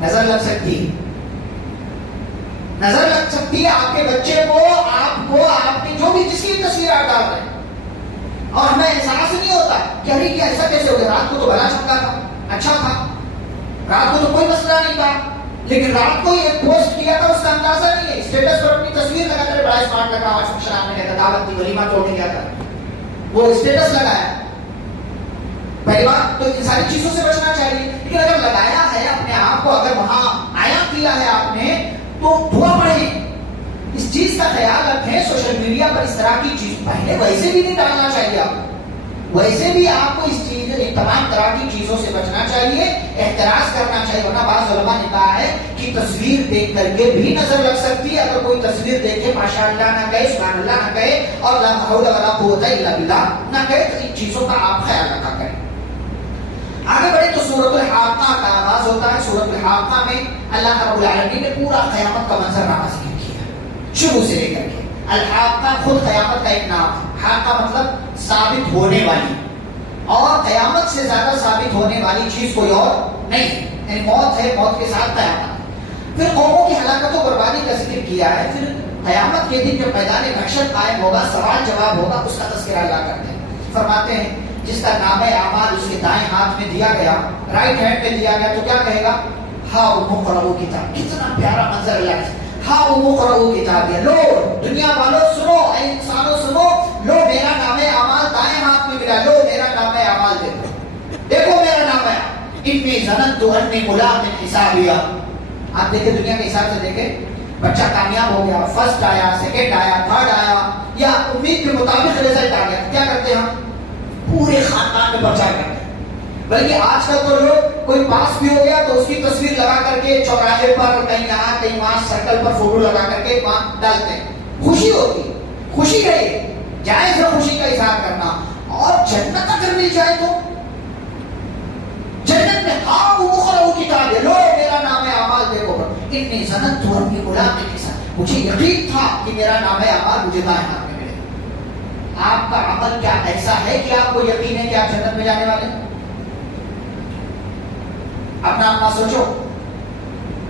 نظر لگ سکتی ہے. نظر لگ سکتی ہے آپ کے بچے کو، آپ کی جو بھی جس کی تصویر آپ ڈال رہے ہیں، اور ہمیں احساس نہیں ہوتا کہ ارے یہ ایسا کیسے ہو گیا، رات کو تو بھلا چمکا تھا، اچھا تھا، رات کو تو کوئی مسئلہ نہیں تھا، لیکن رات کو یہ پوسٹ کیا تھا اس کا اندازہ نہیں ہے. اسٹیٹس پر اپنی تصویر لگا کر بڑا اسمارٹ لگا، آج فنکشن میں گیا تھا، دعوت تھی، ولیمہ توڑنے گیا تھا، وہ اسٹیٹس لگایا. پہلی بات تو ان ساری چیزوں سے بچنا چاہیے. لیکن اگر لگایا ہے اپنے آپ کو، اگر وہاں آیا کیا ہے آپ نے، تو دعا پڑھیں، اس چیز کا خیال رکھیں. سوشل میڈیا پر اس طرح کی چیز پہلے ویسے بھی نہیں ڈالنا چاہیے، آپ ویسے بھی آپ کو اس چیز تمام طرح کی چیزوں سے بچنا چاہیے، احتراز کرنا چاہیے. ورنہ بعض علماء نے کہا ہے کہ تصویر دیکھ کر کے بھی نظر لگ سکتی ہے. اگر کوئی تصویر دیکھے ماشاء اللہ نہ کہے، سبحان اللہ نہ کہے، اور لا حول ولا قوت الا باللہ نہ کہے، تو ان چیزوں کا آپ خیال رکھا کریں. آگے بڑھے تو سورۃ الحاقہ کا آغاز ہوتا ہے. سورۃ الحاقہ میں اللہ رب العالمین نے پورا قیامت کا منظرنامہ ذکر کیا شروع سے لے کر کے. الحاقہ خود قیامت کا ایک نام ہے. حاقہ مطلب ثابت ہونے والی، اور قیامت سے زیادہ ثابت ہونے والی چیز کوئی اور نہیں ہے. یعنی موت ہے، موت کے ساتھ قیامت. پھر قوموں کی ہلاکت و بربادی کا ذکر کیا ہے. پھر قیامت کے دن جب میدان محشر قائم ہوگا، سوال جواب ہوگا، اس کا تذکرہ اللہ کرتے ہیں. فرماتے ہیں جس کا نام اعمال اس کے دائیں ہاتھ میں دیا گیا، رائٹ ہینڈ میں دیا گیا، تو کیا کہے گا؟ ہاں اقرؤ کتاب. کتنا پیارا منظر اللہ ہے. ہاں اقرؤ کتاب. لو دنیا والوں سنو، اے انسانوں سنو، لو میرا نام اعمال دائیں ہاتھ میں ملا، لو میرا نام اعمال دیکھو، دیکھو میرا نام ہے. انی ظننت انی ملاق حسابیہ. آپ دیکھیں دنیا کے حساب سے دیکھیں، بچہ کامیاب ہو گیا، فرسٹ آیا، سیکنڈ آیا، تھرڈ آیا، یا امید کے مطابق رزلٹ آ گیا، کیا کرتے ہیں ہم؟ پورے خاندان میں پرچار کرتے ہیں. بلکہ آج کل تو لوگ کوئی پاس بھی ہو گیا تو اس کی تصویر لگا کر کے چوراہے پر، کہیں یہاں کہیں وہاں سرکل پر فوٹو لگا کر کے وہاں ڈالتے ہیں. خوشی ہوتی، خوشی ہے، جائز ہے خوشی کا اظہار کرنا. اور جنت اگر مل جائے تو جنت میں ہاں اقرؤ کتاب، لو میرا نام اعمال دیکھو، انی ظننت انی ملاق حسابیہ. مجھے یقین تھا کہ میرا نام اعمال مجھے دائیں ہاتھ میں. آپ کا عمل کیا ایسا ہے کہ آپ کو یقین ہے کہ آپ جنت میں جانے والے ہیں؟ اپنا سوچو،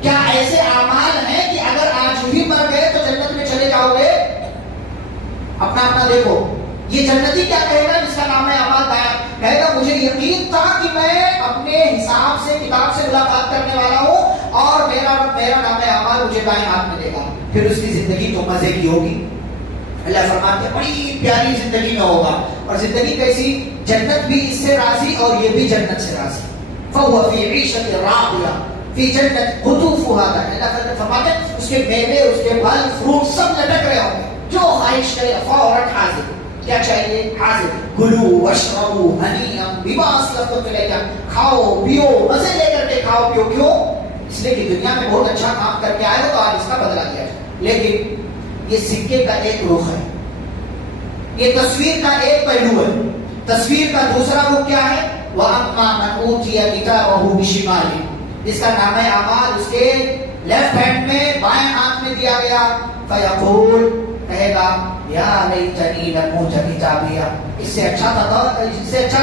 کیا ایسے اعمال ہیں کہ اگر آج بھی مر گئے تو جنت میں چلے جاؤ گے؟ اپنا دیکھو. یہ جنتی کیا کہے گا جس کا نام ہے اعمال دائیں؟ کہے گا مجھے یقین تھا کہ میں اپنے حساب سے، کتاب سے ملاقات کرنے والا ہوں، اور میرا نام ہے اعمال مجھے دائیں ہاتھ میں دے گا. پھر اس کی زندگی تو مزے کی ہوگی. اللہ فرماتے ہیں بڑی پیاری زندگی میں ہوگا. اور زندگی کیسی؟ جنت بھی اس سے راضی اور یہ بھی جنت سے راضی. فَهُوَ فِي عِيشَةٍ رَاضِيَةٍ فِي جَنَّةٍ قُطُوفُهَا. اللہ فرماتے ہیں اس کے میوے، اس کے پھل، فروٹ سب لٹک رہے ہوں گے. جو خواہش کرے فوراً حاضر. کیا چاہیے؟ حاضر. کلوا واشربوا ہنیئا بما اسلفتم فی الایام. کھاؤ پیو، مزے لے کر کے کھاؤ پیو. کیوں؟ اس لیے کہ دنیا میں بہت اچھا کام کر کے آئے ہو تو آج اس کا بدلہ دیا جائے. لیکن یہ سکے کا ایک رخ ہے، یہ تصویر کا ایک پہلو ہے. تصویر کا دوسرا رخ کیا ہے؟ وَأَمَّا مَنْ أُوتِيَ كِتَابَهُ بِشِمَالِهِ. اس کا نام اعمال اس کے لیفٹ ہینڈ میں، بائیں ہاتھ میں دیا گیا. فَيَقُولُ، کہے گا یا لیتنی لم اوت کتابیہ. اس سے اچھا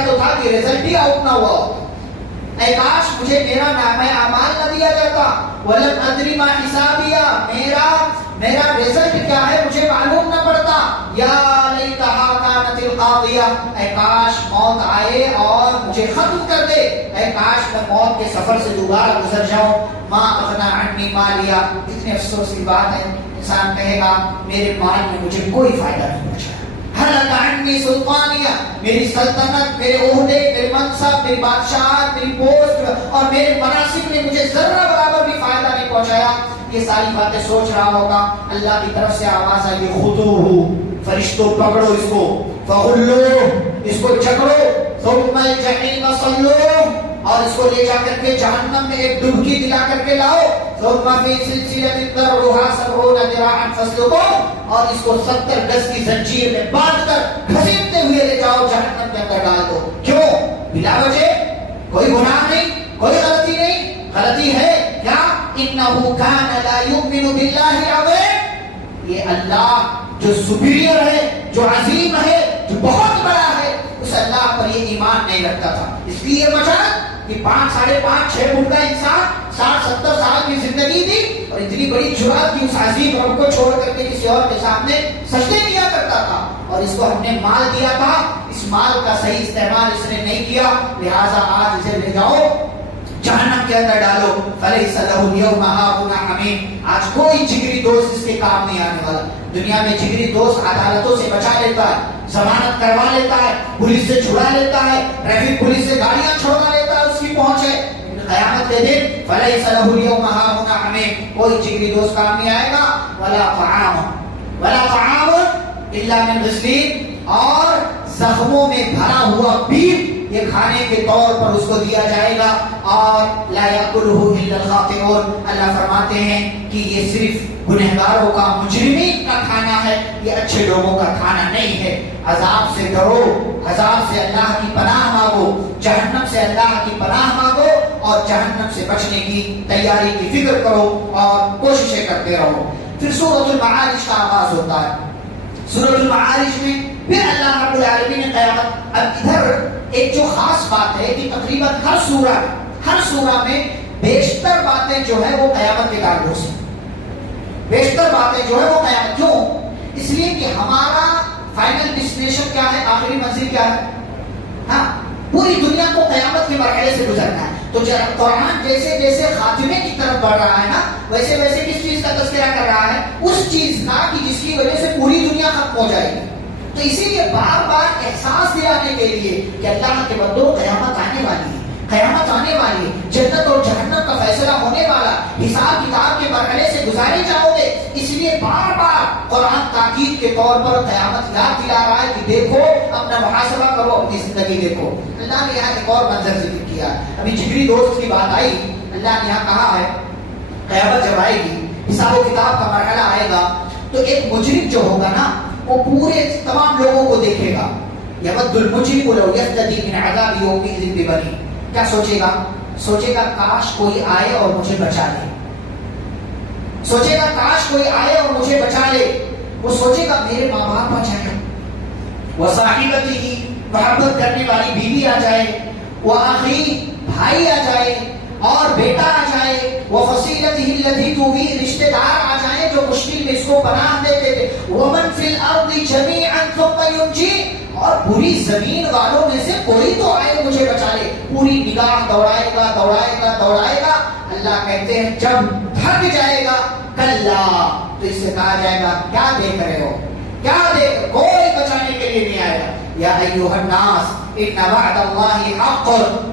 تو تھا کہ رزلٹ ہی آؤٹ نہ ہوا. اے کاش مجھے میرا نام اعمال نہ دیا جاتا. وَلَمْ أَدْرِ مَا حِسَابِيَہ، میرا رزلٹ کیا ہے مجھے معلوم نہ پڑتا. یا لیتہا کانت القاضیہ، اے کاش موت آئے اور مجھے ختم کر دے. اے کاش میں موت کے سفر سے دوبارہ گزر جاؤں. ما اغنی عنی مالیہ. کتنے افسوس کی بات ہے، انسان کہے گا میرے مال نے مجھے کوئی فائدہ نہیں پہنچایا. ہلک عنی سلطانیہ، میری سلطنت، میرے عہدے، میرے منصب، میری بادشاہت، میری پوسٹ اور میرے مناصب نے مجھے ذرہ برابر بھی فائدہ نہیں پہنچایا. یہ ساری باتیں سوچ رہا ہوگا. اللہ کی طرف سے آواز آئی خذوہ، فرشتوں پکڑو اس کو، فغلوہ، اس کو جکڑو، ثم الجحیم صلوه، اور اس کو لے جا کر کے جہنم میں ایک ڈبکی دلا کر کے لاؤ، ثم فی سلسلۃ ذرعها 70 ذراعا فاسلکوه، اور اس کو 70 گز کی زنجیر میں باندھ کر گھسیٹتے ہوئے لے جاؤ جہنم کے اندر ڈال دو۔ کیوں؟ بلا وجہ، کوئی گناہ نہیں، کوئی غلطی نہیں، غلطی ہے کیا؟ انہ کان لا یؤمن باللہ العظیم، یہ اللہ جو سپیریئر ہے، جو عظیم ہے، جو بہت بڑا ہے، اس اللہ پر یہ ایمان نہیں رکھتا تھا۔ اس لیے بچا کہ 5 ساڑھے 5 6 فٹ کا انسان 60 70 سال کی زندگی تھی، اور اتنی بڑی جرات کی اس عظیم رب کو چھوڑ کر کے کسی اور کے سامنے سجدے کیا کرتا تھا، اور اس کو ہم نے مال دیا تھا، اس مال کا صحیح استعمال اس نے نہیں کیا، لہذا آج اسے لے جاؤ جہنم کے اندر ڈالو۔ فلیس لہ اليوم ہاہنا حمیم، آج کوئی جگری دوست اس کے کام نہیں آنے والا۔ دنیا میں جگری دوست عدالتوں سے بچا لیتا ہے، ضمانت کروا لیتا ہے، پولیس سے چھڑا لیتا ہے، ٹریفک پولیس سے گاڑیاں چھڑوا لیتا ہے اس کی پہنچ ہے۔ قیامت کے دن فلیس لہ اليوم ہاہنا حمیم، کوئی جگری دوست کام نہیں آئے گا۔ ولا طعام الا من غسلین، اور زخموں میں بھرا ہوا بیف یہ کھانے کے طور پر اس کو دیا جائے گا، اور لا یاکلہ الا الخاطئون، اللہ فرماتے ہیں کہ یہ صرف گنہگاروں کا، مجرمین کا کھانا ہے، یہ اچھے لوگوں کا کھانا نہیں ہے۔ عذاب سے ڈرو، عذاب سے اللہ کی پناہ مانگو، جہنم سے اللہ کی پناہ مانگو، اور جہنم سے بچنے کی تیاری کی فکر کرو اور کوششیں کرتے رہو۔ پھر سورۃ المعارج کا آغاز ہوتا ہے۔ سورۃ المعارج میں پھر اللہ رب العالمین نے قیامت، اب ادھر ایک جو خاص بات ہے کہ تقریباً ہر سورہ میں بیشتر باتیں جو ہے وہ قیامت کے تعلق سے، بیشتر باتیں جو ہے وہ قیامت۔ کیوں؟ اس لیے کہ ہمارا فائنل ڈیسٹینیشن کیا ہے، آخری منزل کیا ہے؟ ہاں، پوری دنیا کو قیامت کے مرحلے سے گزرنا ہے۔ تو قرآن جیسے جیسے خاتمے کی طرف بڑھ رہا ہے نا، ویسے ویسے کس چیز کا تذکرہ کر رہا ہے؟ اس چیز کا کہ جس کی وجہ سے پوری دنیا ختم ہو جائے گی۔ تو اسی لیے بار بار احساس دلانے کے لیے کہ اللہ کے بندوں قیامت آنے والی ہے، قیامت آنے والی ہے، جنت اور جہنم کا فیصلہ ہونے والا، حساب کتاب کے مرحلے سے گزارے جاؤ گے۔ اس لیے بار بار قرآن تاکید کے طور پر قیامت یاد دلا رہا ہے کہ دیکھو، اپنا محاسبہ کرو، اپنی زندگی دیکھو۔ اللہ نے یہاں ایک اور منظر ذکر کیا، ابھی جگری دوست کی بات آئی، اللہ نے یہاں کہا ہے قیامت جب آئے گی، حساب و کتاب کا مرحلہ آئے گا، تو ایک مجرم جو ہوگا نا، وہ پورے تمام لوگوں کو دیکھے گا۔ یود المجرم لو یفتدی من عذاب یومئذ ببنیہ، کیا سوچے گا؟ سوچے گا کاش کوئی آئے اور مجھے بچا لے، سوچے گا کاش کوئی آئے اور مجھے بچا لے، وہ سوچے گا میرے ماں باپ آ جائیں، وہ صاحبتی ہی محبت کرنے والی بیوی آ جائے، وہ آخری بھائی آ جائے، اور بیٹا آ جائے، وہ فصیلتہ التی تؤویہ، رشتے دار آ جائیں جو مشکل میں اس کو پناہ دیتے تھے، ومن فی الارض جمیعا ثم ینجیہ، اور پوری زمین والوں میں سے کوئی تو آئے مجھے بچا لے۔ پوری نگاہ دوڑائے گا دوڑائے گا دوڑائے گا، اللہ کہتے ہیں جب تھک جائے گا کلا، تو اس سے کہا جائے گا کیا دیکھ رہے ہو، کیا دیکھ، کوئی بچانے کے لیے نہیں آئے گا۔ یا ایھا الناس ان وعد اللہ حق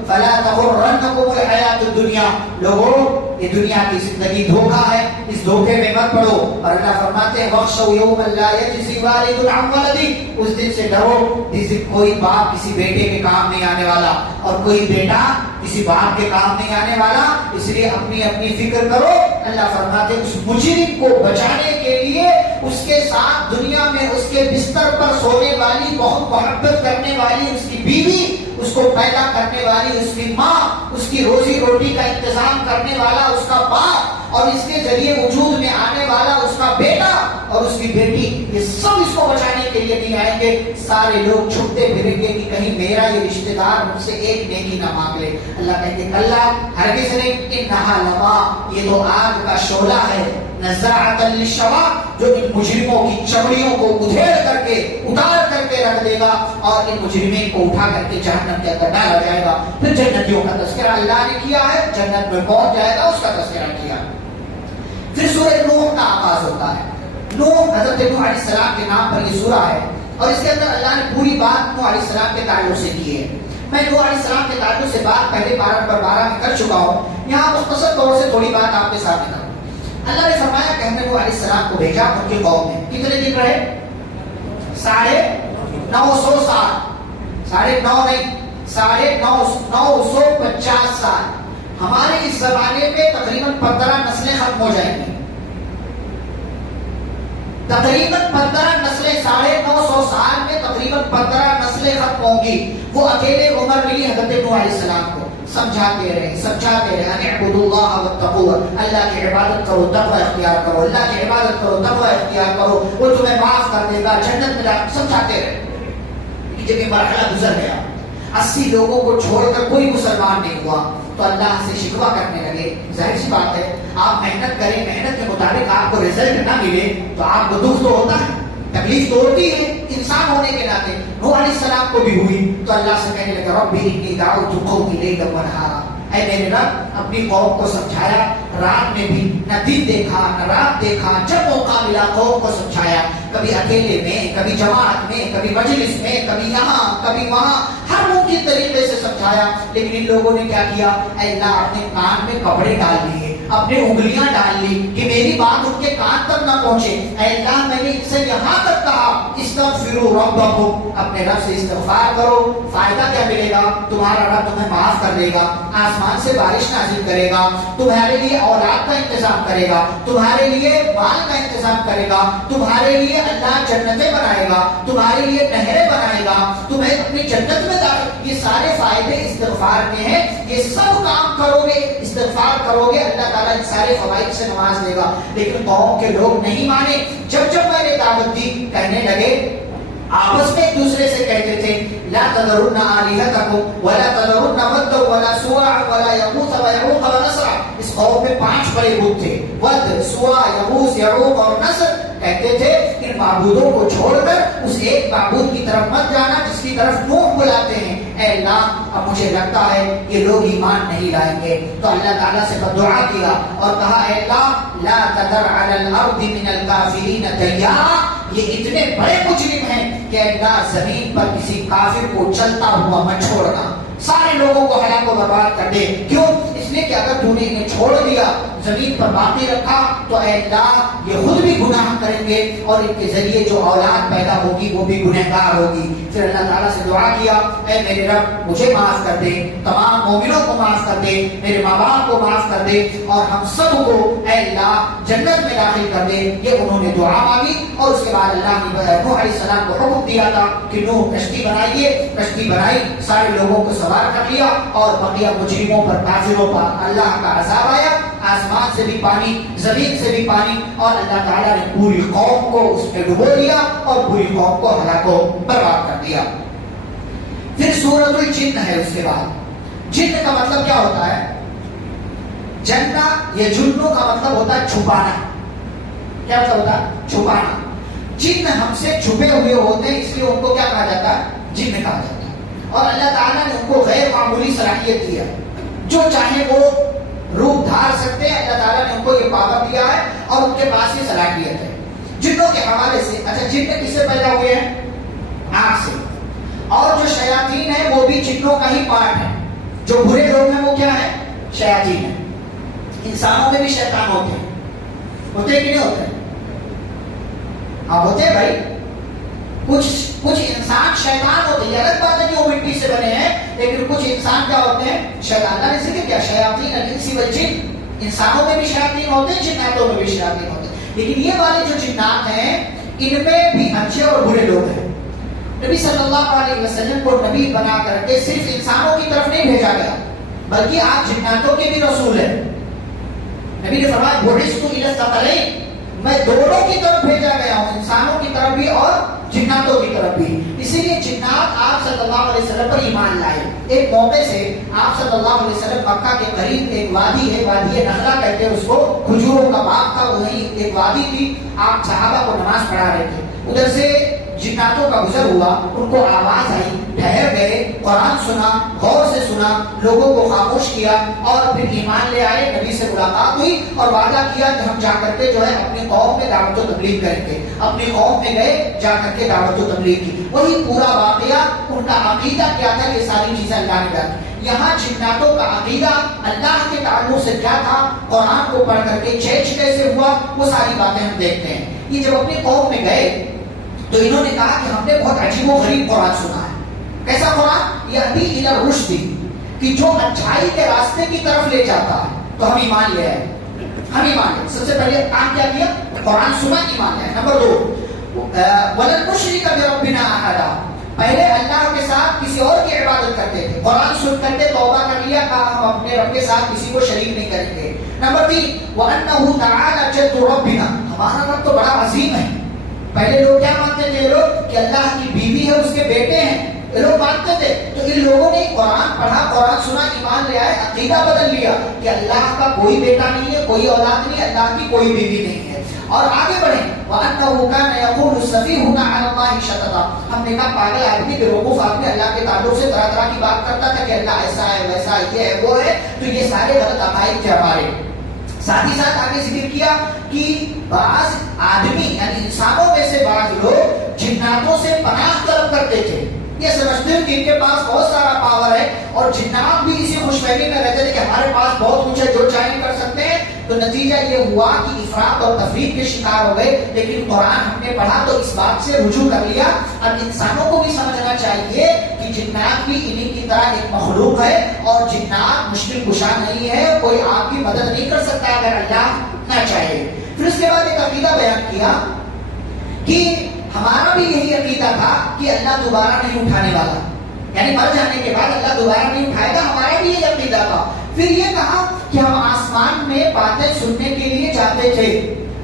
فلا تغرنکم الحیات الدنیا، لوگوں یہ دنیا کی زندگی دھوکا ہے، اس دھوکے میں مت پڑو۔ اور اللہ فرماتے ہیں وَاخْشَوْا يَوْمًا لَا يَجْزِي وَالِدٌ عَنْ وَلَدِهِ، اس دن سے ڈرو جس دن کوئی باپ کسی بیٹے کے کام نہیں آنے والا، اور کوئی بیٹا کسی باپ کے کام نہیں آنے والا۔ اس لیے اپنی اپنی فکر کرو۔ اللہ فرماتے ہیں اس مجرم کو بچانے کے لیے اس کے ساتھ دنیا میں اس کے بستر پر سونے والی، بہت محبت کرنے والی اس کی بیوی، اس کو پیدا کرنے والی اس کی ماں، اس کی روزی روٹی کا انتظام کرنے والا اس کا باپ، اور اس کے ذریعے وجود میں آنے والا اس کا بیٹا اور اس کی بیٹی، یہ سب اس کو بچانے کے لیے نہیں آئیں گے۔ سارے لوگ چھپتے پھریں گے کہ کہیں میرا یہ رشتہ دار مجھ سے ایک نیکی نہ مانگ لے۔ اللہ کہتے ہیں اللہ ہرگز نہیں، انہا لما، یہ تو آگ کا شعلہ ہے، نزاعۃ للشوا، جو ان مجرموں کی چمڑیوں کو ادھیڑ کر کے اتار کر کے رکھ دے گا، اور ان مجرمین کو اٹھا کر کے جہنم کے اندر ڈالا جائے گا۔ پھر جنتیوں کا تذکرہ اللہ نے کیا ہے، جنت میں پہنچ جائے گا اس کا تذکرہ کیا۔ پھر سورہ نوح کا آغاز ہوتا ہے۔ نوح حضرت نوح علیہ السلام کے نام پر یہ سورہ ہے، اور اس کے اندر اللہ نے پوری بات نوح علیہ السلام کے تعلق سے کی ہے۔ میں نوح علیہ السلام کے تعلق سے بات پہلے پارہ نمبر 12 میں کر چکا ہوں، یہاں مختصر طور سے تھوڑی بات آپ کے سامنے کروں۔ اللہ نے فرمایا کہ ہم نے نوح علیہ السلام کو بھیجا ان کی قوم میں، کتنے دن رہے؟ 950 سال، 9.5 نہیں, 950 سال. ہمارے اس زمانے میں تقریباً 15 نسلیں ختم ہو جائیں گی. تقریباً 15 نسلیں, 950 سال میں تقریباً 15 نسلیں ختم ہوں گی. وہ اکیلے عمر ملی حضرت نوح علیہ السلام کو, سمجھاتے رہے ان اعبدوا اللہ واتقوا, اللہ کی عبادت کرو, تقوی اختیار کرو, اللہ کی عبادت کرو, تقوی اختیار کرو, وہ تمہیں معاف کر دے گا, جنت میں سمجھاتے رہے. جب یہ مرحلہ گزر گیا, 80 لوگوں کو چھوڑ کر کوئی مسلمان نہیں ہوا, تو اللہ سے شکوہ کرنے لگے. ظاہر سی بات ہے, آپ محنت کریں, محنت کے مطابق آپ کو رزلٹ نہ ملے تو آپ کو دکھ تو ہوتا ہے, تکلیف تو ہوتی ہے انسان ہونے کے ناطے. نوح علیہ السلام کو بھی ہوئی, تو اللہ سے کہنے لگا رب انی دعوت قومی لیلا ونہارا, اے میرے رب اپنی قوم کو سمجھایا, رات میں بھی نہ دن دیکھا نہ رات دیکھا, جب موقع ملا قوم کو سمجھایا, کبھی اکیلے میں, کبھی جماعت میں, کبھی مجلس میں, کبھی یہاں کبھی وہاں, ہر ممکن طریقے سے سمجھایا. لیکن ان لوگوں نے کیا کیا, اے اللہ اپنے کان میں کپڑے ڈال دیے, اپنے انگلیاں ڈال لی کہ میری بات ان کے کان تک نہ پہنچے. اے اللہ میں نے ان سے یہاں تک کہا استغفروا ربکم, اپنے رب سے استغفار کرو, فائدہ کیا ملے گا, تمہارا رب تمہیں معاف کر دے گا, آسمان سے بارش نازل کرے گا, تمہارے لیے اولاد کا انتظام کرے گا, تمہارے لیے مال کا انتظام کرے گا, تمہارے لیے اللہ جنتیں بنائے گا, تمہارے لیے نہریں بنائے گا, تمہیں اپنی جنت میں داخل. یہ سارے فائدے استغفار کے ہیں. یہ سب کام کرو گے, استغفار کرو گے, اللہ تعالیٰ ان سارے فوائد سے نواز دے گا. لیکن قوم کے لوگ نہیں مانے. جب میں نے دعوت دی, کہنے لگے, آپس میں ایک دوسرے سے کہتے تھے لا تذرن آلہتکم ولا تذرن ودا ولا سواع ولا یغوث ویعوق ونسر. اس قوم میں 5 بڑے بت تھے, ود, سواع, یغوث, یعوق اور نسر. کہتے تھے ان معبودوں کو چھوڑ کر اس ایک معبود کی طرف مت جانا جس کی طرف نوح بلاتے ہیں. اے اللہ اب مجھے لگتا ہے یہ لوگ ایمان نہیں لائیں گے. تو اللہ تعالیٰ سے دعا کیا اور کہا اے اللہ لا تذر علی الارض من الکافرین دیارا, یہ اتنے بڑے مجرم ہیں کہ اللہ زمین پر کسی کافر کو چلتا ہوا مت چھوڑنا, سارے لوگوں کو ہلاک و برباد کر دے. کیوں؟ اس لیے کہ اگر تو نے انہیں چھوڑ دیا, زمین پر باقی رکھا, تو اے اللہ یہ خود بھی گناہ کریں گے اور ان کے ذریعے جو اولاد پیدا ہوگی وہ بھی گنہگار ہوگی. پھر اللہ تعالیٰ سے دعا کیا اے میرے رب مجھے معاف کر دے, تمام مومنوں کو معاف کر دے, میرے ماں باپ کو معاف کر دے, اور ہم سب کو اے اللہ جنت میں داخل کر دے. یہ انہوں نے دعا مانگی. اور اس کے بعد اللہ نے نوح علیہ السلام کو حکم دیا تھا کہ نوح کشتی بنائیے. کشتی بنائی, سارے لوگوں کو سوار کر لیا, اور بقیہ مجرموں پر, کافروں پر اللہ کا عذاب آیا. آسمان سے بھی پانی, زمین سے بھی پانی, اور اللہ تعالیٰ نے پوری قوم کو اس میں ڈبو دیا اور پوری قوم کو ہلاک و برباد کر دیا. پھر سورۃ الجن ہے. اس کے بعد جن کا مطلب کیا ہوتا ہے, جنہ یا جنوں کا مطلب ہوتا ہے چھپانا. کیا مطلب ہوتا ہے؟ چھپانا. جن ہم سے چھپے ہوئے ہوتے ہیں, اس لیے ان کو کیا کہا جاتا ہے؟ جن کہا جاتا ہے. اور اللہ تعالیٰ نے ان کو غیر معمولی صلاحیت دی ہے, جو چاہے وہ روپ دھار سکتے ہیں. اللہ تعالیٰ نے ان کو یہ پاور دیا ہے اور ان کے پاس یہ صلاحیت ہے. جنوں کے حوالے سے, اچھا جن کس سے پیدا ہوئے ہیں؟ آنکھ سے. اور جو شیاطین ہیں وہ بھی جنوں کا ہی پارٹ ہے. جو برے لوگ ہیں وہ کیا ہے؟ شیاطین ہیں. انسانوں میں بھی شیطان ہوتے ہیں, ہوتے کہ نہیں ہوتے؟ ہاں ہوتے ہیں بھائی. کچھ انسان شیطان ہوتے ہیں. الگ بات ہے کہ وہ مٹی سے بنے ہیں, لیکن کچھ انسان کیا ہوتے ہیں؟ شیطان. اللہ نے ذکر کیا شیاطین الانس والجن, انسانوں میں بھی شیاطین ہوتے ہیں, جناتوں میں بھی شیاطین ہوتے ہیں. لیکن یہ والے جو جنات ہیں ان میں بھی اچھے اور برے لوگ ہیں. نبی صلی اللہ علیہ وسلم کو نبی بنا کر کے صرف انسانوں کی طرف نہیں بھیجا گیا, بلکہ آپ جناتوں کے بھی رسول ہیں. نبی نے فرمایا بعثت الی الثقلین, میں دونوں کی طرف بھیجا گیا ہوں, انسانوں کی طرف بھی اور جناتوں کی طرف بھی. اسی لیے جنات آپ صلی اللہ علیہ وسلم پر ایمان لائے. ایک موقع سے آپ صلی اللہ علیہ وسلم مکہ کے قریب ایک وادی ہے, وادی نخلا کہتے ہیں اس کو, کھجوروں کا باغ تھا, وہیں ایک وادی تھی. آپ صحابہ کو نماز پڑھا رہے تھے, ادھر سے جناتوں کا گزر ہوا, ان کو آواز آئی, ٹھہر گئے, قرآن سنا, غور سے سنا, لوگوں کو خاموش کیا, اور پھر ایمان لے آئے. نبی سے ملاقات ہوئی اور وعدہ کیا کہ ہم جا کر کے جو ہے اپنی قوم میں دعوت و تبلیغ کریں گے. اپنی قوم میں گئے, جا کر کے دعوت و تبلیغ کی. وہی پورا واقعہ, ان کا عقیدہ کیا تھا, یہ ساری چیزیں اللہ نے ڈالی. یہاں جناتوں کا عقیدہ اللہ کے تعلق سے کیا تھا, قرآن کو پڑھ کر کے چینج کیسے ہوا, وہ ساری باتیں ہم دیکھتے ہیں. یہ جب اپنی قوم میں گئے تو انہوں نے کہا کہ ہم نے بہت عجیب و غریب قرآن سنا ہے. کیسا قرآن؟ یہدی الی الرشد، کہ جو اچھائی کے راستے کی طرف لے جاتا ہے. تو ہم ایمان لے آئے، ہم ایمان لے. سب سے پہلے کام کیا کیا؟ قرآن سنا، ایمان لے آئے. نمبر 2 ولن نشرک بربنا احدا، پہلے اللہ کے ساتھ کسی اور کی عبادت کرتے تھے، قرآن سن کر کے توبہ کر لیا، کہا ہم اپنے رب کے ساتھ کسی کو شریک نہیں کریں گے. نمبر 3 وَأَنَّهُ تَعَالَى جَدُّ رَبِّنَا، ہمارا رب تو بڑا عظیم ہے. پہلے لوگ کیا مانتے تھے؟ لوگ کہ اللہ کی بیوی ہے، اس کے بیٹے ہیں، یہ لوگ مانتے تھے. تو ان لوگوں نے قرآن پڑھا، قرآن سنا، ایمان لے آئے، عقیدہ بدل لیا کہ اللہ کا کوئی بیٹا نہیں ہے، کوئی اولاد نہیں ہے، اللہ کی کوئی بیوی نہیں ہے. اور آگے بڑھیں وَأَنَّهُ كَانَ يَقُولُ السَّفِيهُ عَلَى اللَّهِ شَطَطًا، ہم نے کہا پاگل آدمی، بیوقوف آدمی اللہ کے تعلق سے طرح طرح کی بات کرتا تھا کہ اللہ ایسا ہے، ویسا ہے، یہ ہے، وہ ہے. تو یہ سارے غلط عقائد تھے ہمارے. ساتھ ہی ساتھ آگے ذکر کیا کہ بعض آدمی یعنی انسانوں میں سے بعض لوگ جناتوں سے پناہ طلب کرتے تھے. یہ سمجھتے ہیں کہ ان کے پاس بہت سارا پاور ہے، اور جنات بھی اسی خوش فہمی میں رہتے تھے کہ ہمارے پاس بہت کچھ ہے، جو چاہیں کر سکتے ہیں. تو نتیجہ یہ ہوا کہ افراط اور تفریط کے شکار ہو گئے. لیکن قرآن ہم نے پڑھا تو اس بات سے رجوع کر لیا. اب انسانوں کو بھی سمجھنا چاہیے کہ جنات بھی انہی کی طرح ایک مخلوق ہے، اور جنات مشکل کشا نہیں ہے، کوئی آپ کی مدد نہیں کر سکتا اگر اللہ نہ چاہے. پھر اس کے بعد ایک عقیدہ بیان کیا کہ ہمارا بھی یہی عقیدہ تھا کہ اللہ دوبارہ نہیں اٹھانے والا، یعنی مر جانے کے بعد اللہ دوبارہ نہیں اٹھائے گا، ہمارا بھی یہ عقیدہ تھا. پھر یہ کہا کہ ہم آسمان میں باتیں سننے کے لیے جاتے تھے،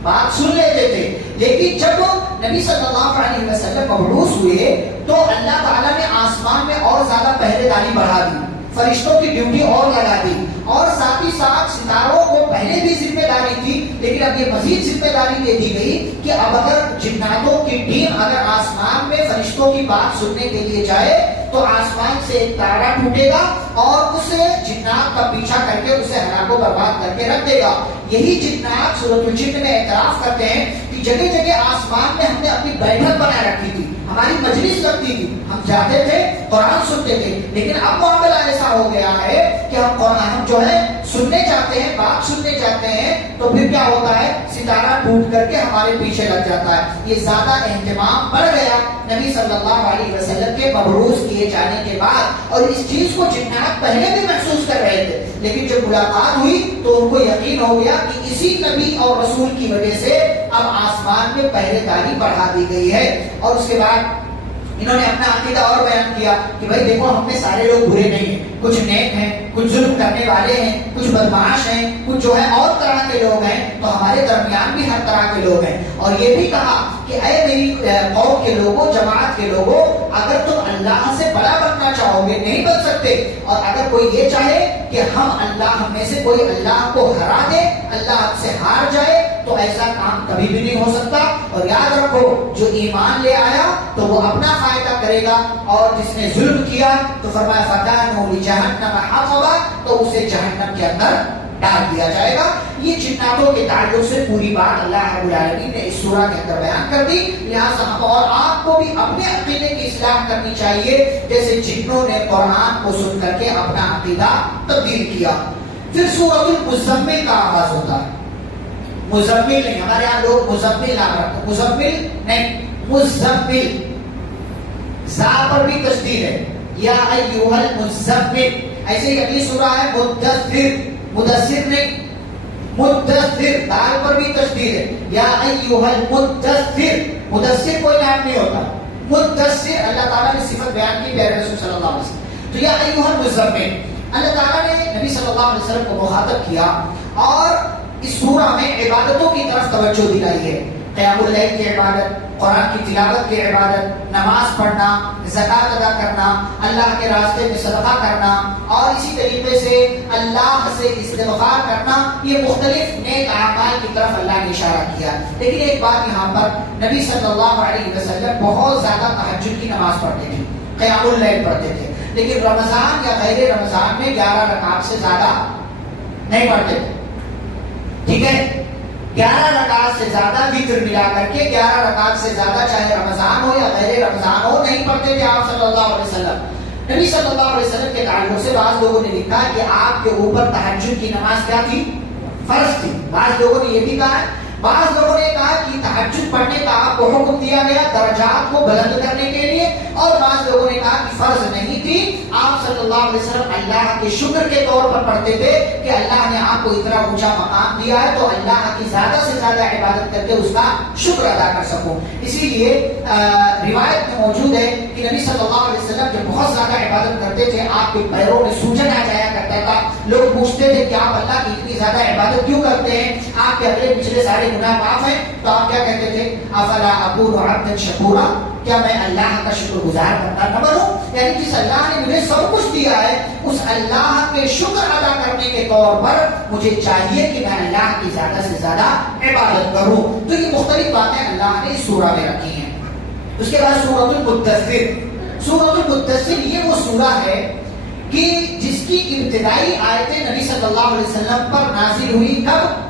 بات سن لیتے تھے، لیکن جب نبی صلی اللہ علیہ وسلم مبعوث ہوئے تو اللہ تعالیٰ نے آسمان میں اور زیادہ پہرے داری بڑھا دی، فرشتوں کی ڈیوٹی اور لگا دی، اور ساتھ ہی ساتھ ستاروں کو پہلے بھی ذمہ داری تھی، لیکن اب یہ مزید ذمہ داری دے دی گئی کہ اب اگر جناتوں کی ٹیم اگر آسمان میں فرشتوں کی بات سننے کے لیے جائے تو آسمان سے ایک تارا ٹوٹے گا اور اسے جنات کا پیچھا کر کے اسے ہلاک و برباد کر کے رکھ دے گا. یہی جنات سورۃ الجن میں اعتراف کرتے ہیں کہ جگہ جگہ آسمان میں ہم نے اپنی بیٹھک بنائے رکھی تھی، ہماری مجلس لگتی تھی، ہم جاتے تھے، قرآن سنتے تھے. لیکن اب معاملہ ایسا ہو گیا ہے کہ ہم قرآن جو ہے سننے جاتے ہیں، بات سننے جاتے ہیں، تو پھر کیا ہوتا ہے؟ ستارہ ٹوٹ کر کے ہمارے پیچھے لگ جاتا ہے. یہ زیادہ اہتمام بڑھ گیا نبی صلی اللہ علیہ وسلم کے مبعوث کیے جانے کے بعد. اور اس چیز کو جنات پہلے بھی محسوس کر رہے تھے، لیکن جب ملاقات ہوئی تو ان کو یقین ہو گیا کہ اسی نبی اور رسول کی وجہ سے اب آسمان میں پہرے داری بڑھا دی گئی ہے. اور اس کے بعد انہوں نے اپنا عقیدہ اور بیان کیا کہ بھائی دیکھو، ہم میں سارے لوگ برے نہیں ہیں، کچھ نیک ہیں، کچھ ظلم کرنے والے ہیں، کچھ بدمعاش ہیں، کچھ جو ہے اور طرح کے لوگ ہیں، تو ہمارے درمیان بھی ہر طرح کے لوگ ہیں. اور یہ بھی کہا کہ اے میری قوم کے لوگوں، جماعت کے لوگوں، اگر تم اللہ سے بڑا بننا چاہو گے نہیں بن سکتے، اور اگر کوئی یہ چاہے کہ ہم میں سے کوئی اللہ کو ہرا دے، اللہ ہم سے ہار جائے، تو ایسا کام کبھی بھی نہیں ہو سکتا. اور یاد رکھو، جو ایمان لے آیا تو وہ اپنا فائدہ کرے گا، اور جس نے ظلم کیا تو فرمایا فَكَانُوا لِجَهَنَّمَ حَطَبًا، تو اسے جہنم کے اندر ڈال دیا جائے گا. یہ جناتوں کے تعلق سے پوری بات اللہ رب العالمین نے اس سورہ کے اندر بیان کر دی. لہٰذا ہم اور آپ کو بھی اپنے عقیدے کی اصلاح کرنی چاہیے، جیسے جنوں نے قرآن کو سن کر کے اپنا عقیدہ تبدیل کیا. پھر سورۃ المزمل کا آغاز ہوتا ہے. مزمل نہیں، ہمارے یہاں لوگ مزمل نام رکھتے ہیں، مزمل نہیں، مزمل، زا پر بھی تشدید ہے، یا ایھا المزمل. ایسے ہی اگلی سورہ ہے مدثر، مدثر نہیں، مدثر، دال پر بھی تشدید ہے، یا ایھا المدثر. مدثر کوئی نام نہیں ہوتا، مدثر اللہ تعالیٰ نے صفت بیان کی پیارے رسول صلی اللہ علیہ وسلم. تو یا ایھا المزمل، اللہ تعالیٰ نے نبی صلی اللہ علیہ وسلم کو مخاطب کیا اور اس سورہ میں عبادتوں کی طرف توجہ دلائی ہے. قیام اللیل کی عبادت، قرآن کی تلاوت کی عبادت، نماز پڑھنا، زکوٰۃ ادا کرنا، اللہ کے راستے میں صدقہ کرنا، اور اسی طریقے سے اللہ سے استغفار کرنا، یہ مختلف نیک اعمال کی طرف اللہ نے اشارہ کیا. لیکن ایک بات یہاں پر، نبی صلی اللہ علیہ وسلم بہت زیادہ تہجد کی نماز پڑھتے تھے، قیام اللیل پڑھتے تھے، لیکن رمضان یا غیر رمضان میں 11 رکعات سے زیادہ نہیں پڑھتے تھے. ٹھیک ہے، 11 رکعات سے زیادہ وتر ملا کر کے 11 رکعات سے زیادہ چاہے رمضان ہو یا غیر رمضان ہو نہیں پڑھتے تھے آپ صلی اللہ علیہ وسلم. نبی صلی اللہ علیہ وسلم کے تعلق سے بعض لوگوں نے لکھا کہ آپ کے اوپر تہجد کی نماز کیا تھی؟ فرض تھی. بعض لوگوں نے یہ بھی کہا ہے، بعض لوگوں نے کہا کہ تہجد پڑھنے کا آپ کو حکم دیا دیا گیا درجات کو بلند کرنے کے لیے، اور بعض لوگوں نے کہا کہ فرض نہیں تھی، آپ صلی اللہ علیہ وسلم اللہ کے شکر کے طور پر پڑھتے تھے کہ اللہ نے آپ کو اتنا اونچا مقام دیا ہے تو اللہ کی زیادہ سے زیادہ عبادت کر کے اس کا شکر ادا کر سکوں۔ اسی لیے روایت میں موجود ہے کہ نبی صلی اللہ علیہ وسلم جب بہت زیادہ عبادت کرتے تھے آپ کے پیروں میں سوجن آ جایا کرتا تھا، لوگ پوچھتے تھے کہ آپ اللہ کی اتنی زیادہ عبادت کیوں کرتے ہیں، آپ کے اگلے پچھلے سارے گناہ معاف ہیں؟ تو آپ کیا کہتے تھے؟ افلا اکون عبدا شکورا، کیا میں اللہ کا شکر گزار بندہ نہ بنوں؟ یعنی جس اللہ نے مجھے سب کچھ دیا ہے اس اللہ کے شکر ادا کرنے کے طور پر مجھے چاہیے کہ میں اللہ کی زیادہ سے زیادہ عبادت کروں۔ تو یہ مختلف باتیں اللہ نے اس سورہ میں رکھی ہیں۔ اس کے بعد سورۃ المدثر، سورۃ المدثر یہ وہ سورہ ہے کہ جس کی ابتدائی آیتیں نبی صلی اللہ علیہ وسلم پر نازل ہوئی کب؟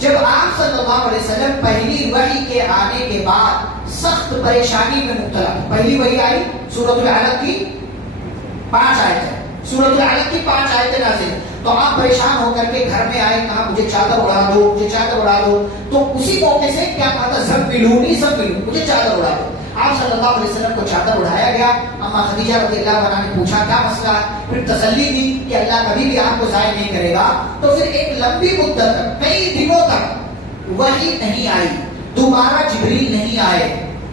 جب آپ صلی اللہ علیہ وسلم پہلی وحی کے آنے کے بعد سخت پریشانی میں مبتلا۔ پہلی وحی آئی سورۃ العلق کی 5 آیتیں، سورۃ العلق کی 5 آیتیں نازل، تو آپ پریشان ہو کر کے گھر میں آئے، کہا مجھے چادر اڑا دو، مجھے چادر اڑا دو۔ تو اسی موقع سے کیا کہا تھا؟ زملونی زملونی، مجھے چادر اڑا دو۔ آپ صلی اللہ علیہ وسلم کو چادر اڑایا گیا، اما خدیجہ رضی اللہ عنہا نے پوچھا کیا مسئلہ ہے، پھر تسلی دی کہ اللہ کبھی بھی آپ کو ضائع نہیں کرے گا۔ تو پھر ایک لمبی مدت تک، کئی دنوں تک وحی نہیں آئی، دوبارہ جبریل نہیں آئے۔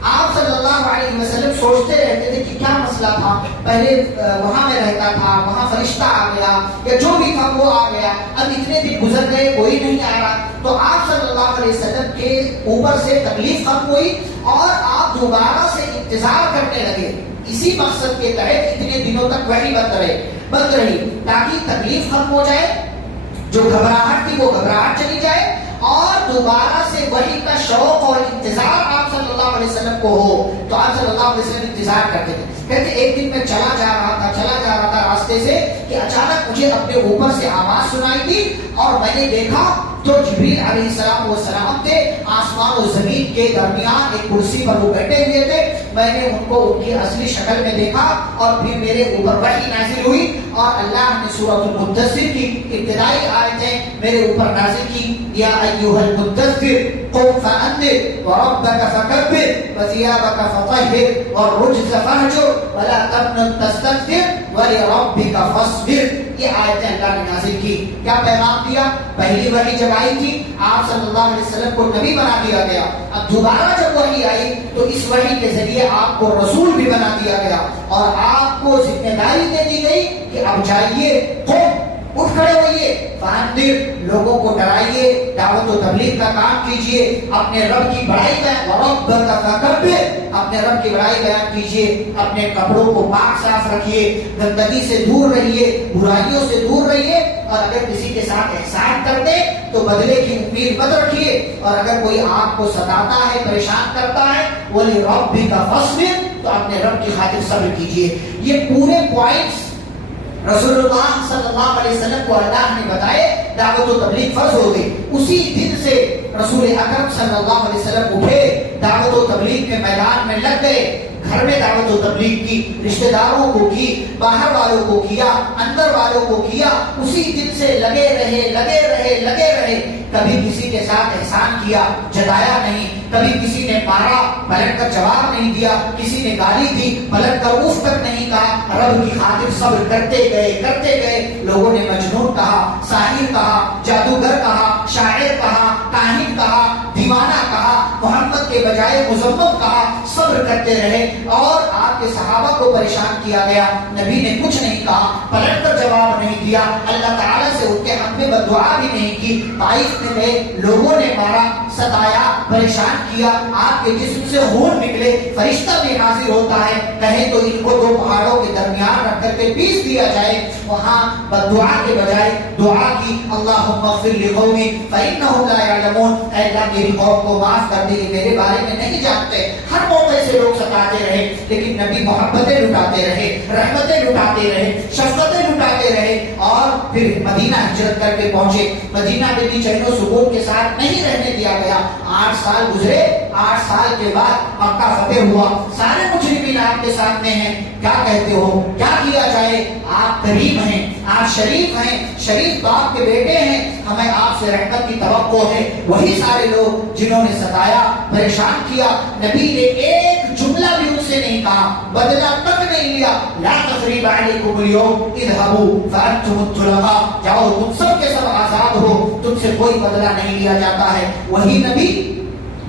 آپ صلی اللہ علیہ وسلم سوچتے رہتے تھے کہ کیا مسئلہ تھا، پہلے وہاں میں رہتا تھا، وہاں فرشتہ آ گیا یا جو بھی تھا وہ آ گیا، اب اتنے دن گزر گئے کوئی نہیں آ رہا۔ تو آپ صلی اللہ علیہ وسلم کے اوپر سے تکلیف ختم ہوئی اور آپ دوبارہ سے انتظار کرنے لگے، اسی مقصد کے تحت اتنے دنوں تک وحی بند رہی تاکہ تکلیف ختم ہو جائے، جو گھبراہٹ تھی وہ گھبراہٹ چلی جائے اور دوبارہ سے وحی کا شوق اور انتظار آپ صلی اللہ علیہ وسلم کو ہو۔ تو آپ صلی اللہ علیہ وسلم انتظار کرتے تھے۔ کہتے ایک دن میں چلا جا رہا تھا راستے سے کہ اچانک مجھے اپنے اوپر سے آواز سنائی دی اور میں نے دیکھا تو جبریل علیہ السلام تھے، آسمان و زمین کے درمیان ایک کرسی پر وہ بیٹھے ہوئے تھے۔ میں نے ان کو ان کی اصلی شکل میں دیکھا اور پھر میرے اوپر وحی نازل ہوئی اور اللہ نے سورۃ المدثر کی ابتدائی آیتیں میرے اوپر نازل کی۔ یا ایھا المدثر قم فانذر وربک فکبر وثیابک فطہر والرجز فاہجر ولا تمنن تستکثر ولربک فاصبر۔ یہ آیتیں اللہ نے نازل کی۔ کیا پیغام دیا؟ پہلی وحی جب آئی تھی آپ صلی اللہ علیہ وسلم کو نبی بنا دیا گیا، اب دوبارہ جب وحی آئی تو اس وحی کے ذریعے آپ کو رسول بھی بنا دیا گیا اور آپ کو ذمہ داری دے دی گئی کہ اب جائیے، اٹھ کھڑے ہوئیے، فانذر، لوگوں کو ڈرائیے، دعوت و تبلیغ کا کام کیجیے، اپنے رب کی بڑائی بیان، وربک فکبر، اپنے رب کی بڑائی بیان کیجیے، اپنے کپڑوں کو پاک صاف رکھیے، گندگی سے دور رہیے، برائیوں سے دور رہیے، اور اگر کسی کے ساتھ احسان کر دے تو بدلے کی امید مت رکھیے، اور اگر کوئی آپ کو ستاتا ہے، پریشان کرتا ہے، وَلِرَبِّكَ فَاصْبِرْ، تو اپنے رب کی خاطر صبر کیجیے۔ یہ پورے پوائنٹس رسول اللہ صلی اللہ علیہ وسلم کو اللہ نے بتائے، دعوت و تبلیغ فرض ہو گئی۔ اسی دن سے رسول اکرم صلی اللہ علیہ وسلم اٹھے، دعوت و تبلیغ کے میدان میں لگ گئے، گھر میں دعوت و تبلیغ کی، رشتہ داروں کو کی، باہر والوں کو کیا، اندر والوں کو کیا، اسی دن سے لگے رہے، کبھی کسی کے ساتھ احسان کیا، جتایا نہیں، کبھی کسی نے مارا، پلٹ کر جواب نہیں دیا، کسی نے گالی دی، پلٹ کر اف تک نہیں کہا، رب کی خاطر صبر کرتے گئے۔ لوگوں نے مجنون کہا، ساحر کہا، جادوگر کہا، شاعر کہا، کاہن کہا، دیوانہ کہا، محمد کے بجائے مذمم کہا، صبر کرتے رہے اور آپ کے صحابہ کو پریشان کیا گیا، نبی نے کچھ نہیں کہا، پلٹ کر جواب نہیں دیا، اللہ تعالیٰ سے ان کے حق میں بد دعا بھی نہیں کی۔ طائف میں گئے، لوگوں نے مارا، ستایا، پریشان کیا، آپ کے جسم سے خون نکلے، فرشتہ بھی حاضر ہوتا ہے، کہیں تو ان کو 2 پہاڑوں کے درمیان رکھ کر کے پیس دیا جائے، وہاں بد دعا کے بجائے دعا کی، اللہم اغفر لقومی فانہم لا یعلمون، اے اللہ میری قوم کو معاف کر دے، میرے بارے میں نہیں جانتے۔ ہر موقع سے لوگ ستاتے رہے لیکن نبی محبتیں لٹاتے رہے، رحمتیں لٹاتے رہے، شفقتیں لٹاتے رہے، اور پھر مدینہ ہجرت کر کے پہنچے۔ مدینہ میں بھی چین و سکون کے ساتھ نہیں رہنے دیا گیا، 8 سال گزرے، 8 سال کے بعد مکہ فتح ہوا، سارے مجرمین آپ کے سامنے ہیں، کیا کہتے ہو، کیا کیا جائے؟ آپ کریم ہیں، آپ شریف ہیں، شریف باپ کے بیٹے ہیں، ہمیں آپ سے رحمت کی توقع ہے۔ وہی سارے لوگ جنہوں نے ستایا، پریشان کیا، نبی نے ایک جملہ بھی ان سے نہیں کہا، بدلہ تک نہیں لیا۔ لا تثریب علیکم اليوم اذهبوا فانتم الطلقاء، جاؤ تم سب کے سب آزاد ہو، تم سے کوئی بدلہ نہیں لیا جاتا ہے۔ وہی نبی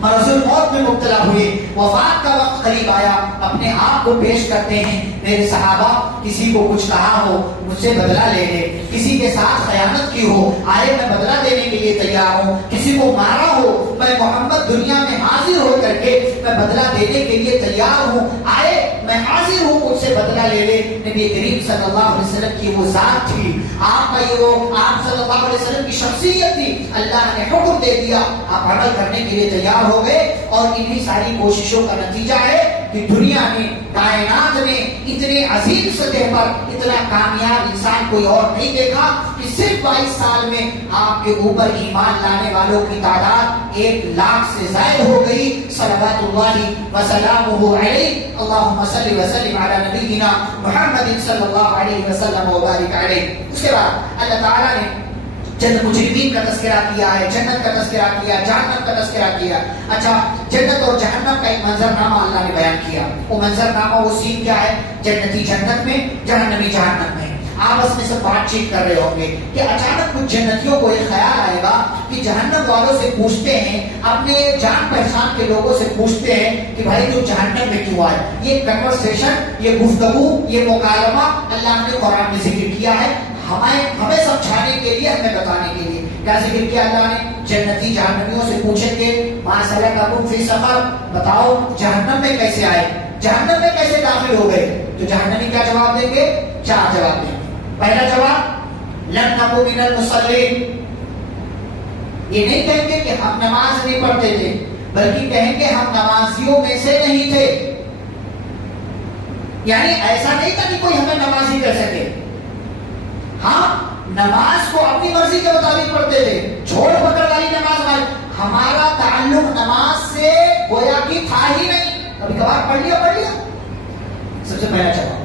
مرض الموت میں مبتلا ہوئے، وفات کا وقت قریب آیا، اپنے آپ کو پیش کرتے ہیں، میرے صحابہ کسی کو کچھ کہا ہو مجھ سے بدلہ لے لے، کسی کے ساتھ خیانت کی ہو آئے میں بدلہ دینے کے لیے تیار ہوں، کسی کو مارا ہو میں محمد دنیا میں حاضر ہو کر کے میں بدلہ دینے کے لیے تیار ہوں، آئے میں حاضر ہوں، مجھ سے بدلہ لے لے۔ نبی کریم صلی اللہ علیہ وسلم کی وہ ذات تھی، آپ کا یہ وہ آپ صلی اللہ علیہ وسلم کی شخصیت تھی، اللہ نے حکم دے دیا، آپ عمل کرنے کے لیے تیار ہو گئے، اور انہی ساری کوششوں کا نتیجہ ہے کہ دنیا نے، کائنات نے اتنے عظیم سطح پر اتنا کامیاب انسان کوئی اور نہیں دیکھا کہ صرف 22 سال میں آپ کے اوپر ایمان لانے والوں کی تعداد 1 لاکھ سے زائد ہو گئی۔ صلوات اللہ وسلامہ علیہ، اللہم صلی وسلم علی نبینا محمد صلی اللہ علیہ وسلم وبارک علیہ۔ اس کے بعد اللہ تعالیٰ نے جنت مجرمین کا تذکرہ کیا ہے، جنت کا تذکرہ کیا، جہنم کا تذکرہ کیا۔ اچھا، جنت اور جہنم کا ایک منظرنامہ اللہ نے بیان کیا، وہ منظرنامہ وہ سین کیا ہے؟ جنتی جنت میں، جہنمی جہنم میں، آپس میں سب بات چیت کر رہے ہوں گے کہ اچانک کچھ جنتیوں کو یہ خیال آئے گا کہ جہنم والوں سے پوچھتے ہیں، اپنے جان پہچان کے لوگوں سے پوچھتے ہیں کہ بھائی تو جہنم میں کیوں آئے؟ یہ کنورسیشن، یہ گفتگو، یہ مکالمہ اللہ نے قرآن میں ذکر کیا ہے، ہمیں سمجھانے کے لیے، ہمیں بتانے کے لیے۔ کیا ذکر کیا اللہ نے؟ جنتی جہنمیوں سے پوچھیں گے ما سلککم فی سقر، بتاؤ جہنم میں کیسے آئے، جہنم میں کیسے داخل ہو گئے؟ تو جہنمی کیا جواب دیں گے؟ 4 جواب دیں گے۔ پہلا جواب لم نکن من المصلین، یہ نہیں کہیں گے کہ ہم نماز نہیں پڑھتے تھے، بلکہ کہیں گے ہم نمازیوں میں سے نہیں تھے، یعنی ایسا نہیں تھا کہ کوئی ہمیں نمازی کر سکے، ہم نماز کو اپنی مرضی کے مطابق پڑھتے تھے، چھوڑ پکڑ والی نماز ہماری، ہمارا تعلق نماز سے گویا کہ تھا ہی نہیں، کبھی کبھار پڑھ لیا۔ سب سے پہلا جواب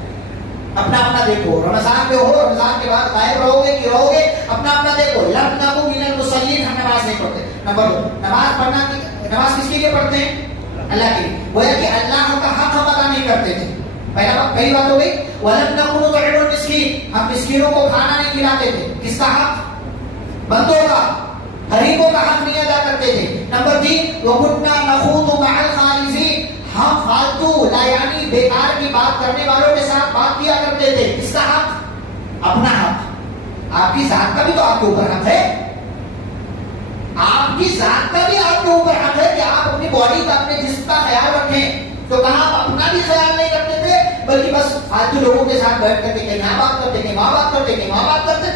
اپنا اپنا دیکھو، رمضان میں ہو، رمضان کے بعد غائب رہو گے کہ رہو گے، اپنا اپنا دیکھو۔ لم نکن من المصلین، ہم نماز نہیں پڑھتے۔ نمبر 2، نماز پڑھنا، نماز کس کے لیے پڑھتے ہیں؟ اللہ کے لیے، گویا کہ اللہ کا حق ہم ادا نہیں کرتے تھے۔ پہلی بات ہو گئی وَلَمْ نَكُنْ نُطْعِمُ الْمِسْكِينَ، ہم مسکینوں کو کھانا نہیں کھلاتے تھے۔ کس کا حق؟ بندوں کا، غریبوں کا حق نہیں ادا کرتے تھے۔ نمبر 3 وَكُنَّا نَخُوضُ مَعَ الْخَائِضِينَ، ہم فالتو یعنی بیکار کی بات کرنے والوں کے ساتھ بات کیا کرتے تھے۔ کس کا حق؟ اپنا حق۔ آپ کی ذات کا بھی تو آپ کے اوپر حق ہے، آپ کی ذات کا بھی آپ کے اوپر حق ہے کہ آپ اپنی باڈی کا، اپنے جسم کا خیال رکھیں۔ تو کہاں آپ اپنا بھی خیال نہیں کرتے تھے، بلکہ بس فالتو لوگوں کے ساتھ بیٹھ کر کے کہیں یہاں بات کرتے، کہیں وہاں بات کرتے، کہیں وہاں بات کرتے،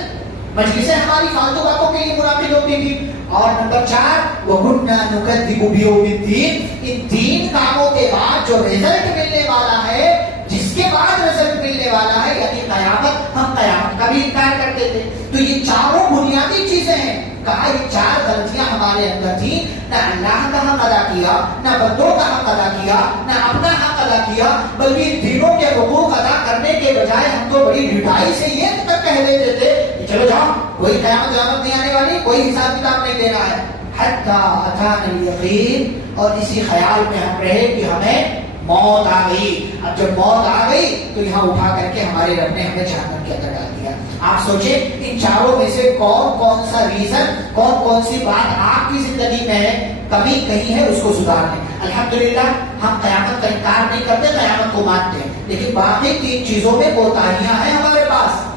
مجلسیں ہماری فالتو باتوں کے لیے منعقد ہوتی تھی۔ اور نمبر 4 وَكُنَّا نُكَذِّبُ بِيَوْمِ الدِّينِ، ان 3 کاموں کے بعد جو رزلٹ ملنے والا ہے، جس کے بعد رزلٹ ملنے والا ہے یعنی قیامت، ہم قیامت کا بھی انکار کرتے تھے۔ تو یہ چاروں بنیادی چیزیں ہیں۔ کہا یہ 4 غلطیاں ہمارے اندر تھیں، نہ اللہ کا حق ادا کیا، نہ بندوں کا حق ادا کیا، نہ اپنا حق ادا کیا، بلکہ دینوں کے حقوق ادا کرنے کے بجائے ہم تو بڑی ڈھٹائی سے یہ تک کہہ دیتے تھے کہ چلو جاؤ، کوئی قیامت نہیں آنے والی، کوئی حساب کتاب نہیں دینا ہے۔ حتیٰ اتانا الیقین، اور اسی خیال میں ہم رہے کہ ہمیں موت آ گئی۔ اب جب موت آ گئی تو یہاں اٹھا کر کے ہمارے رب نے ہمیں جہنم کے اندر ڈال دیا۔ آپ سوچیں ان چاروں میں سے کون سا ریزن، کون سی بات آپ کی زندگی میں ہے، کمی کہیں ہے، اس کو سدھارنے۔ الحمدللہ ہم قیامت کا انکار نہیں کرتے، قیامت کو مانتے ہیں، لیکن باقی 3 چیزوں میں کوتاہیاں ہیں ہمارے پاس۔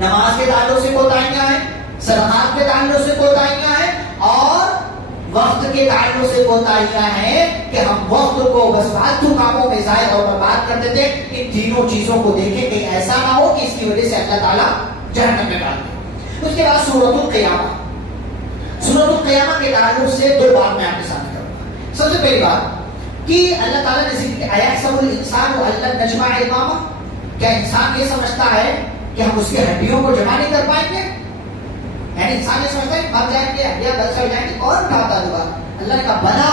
نماز کے تعلق سے کوتاہیاں ہیں، صدقات کے تعلق سے کوتاہیاں ہیں، اور وقت کے تعلق سے کوتاہیاں ہیں کہ ہم وقت کو بس فالتو کاموں میں ضائع اور برباد کرتے تھے۔ ان تینوں چیزوں کو دیکھیں کہ ایسا نہ ہو کہ اس کی وجہ سے اللہ تعالیٰ جہنم میں ڈال دے۔ اس کے بعد سورۃ القیامہ، سورۃ القیامہ کے تعلق سے 2 بات میں آپ کے سامنے کروں گا۔ سب سے پہلی بات کہ اللہ تعالیٰ نے ذکر کیا ایحسب الانسان ان لن نجمع عظامہ، کیا انسان یہ سمجھتا ہے کہ ہم اس کی ہڈیوں کو جمع نہیں کر پائیں گے؟ یعنی انسان یہ سمجھتا ہے کہ مر جائیں گے، ہڈیاں گل سڑ جائیں گے، کون اٹھاتا ہوگا؟ اللہ نے کہا بلا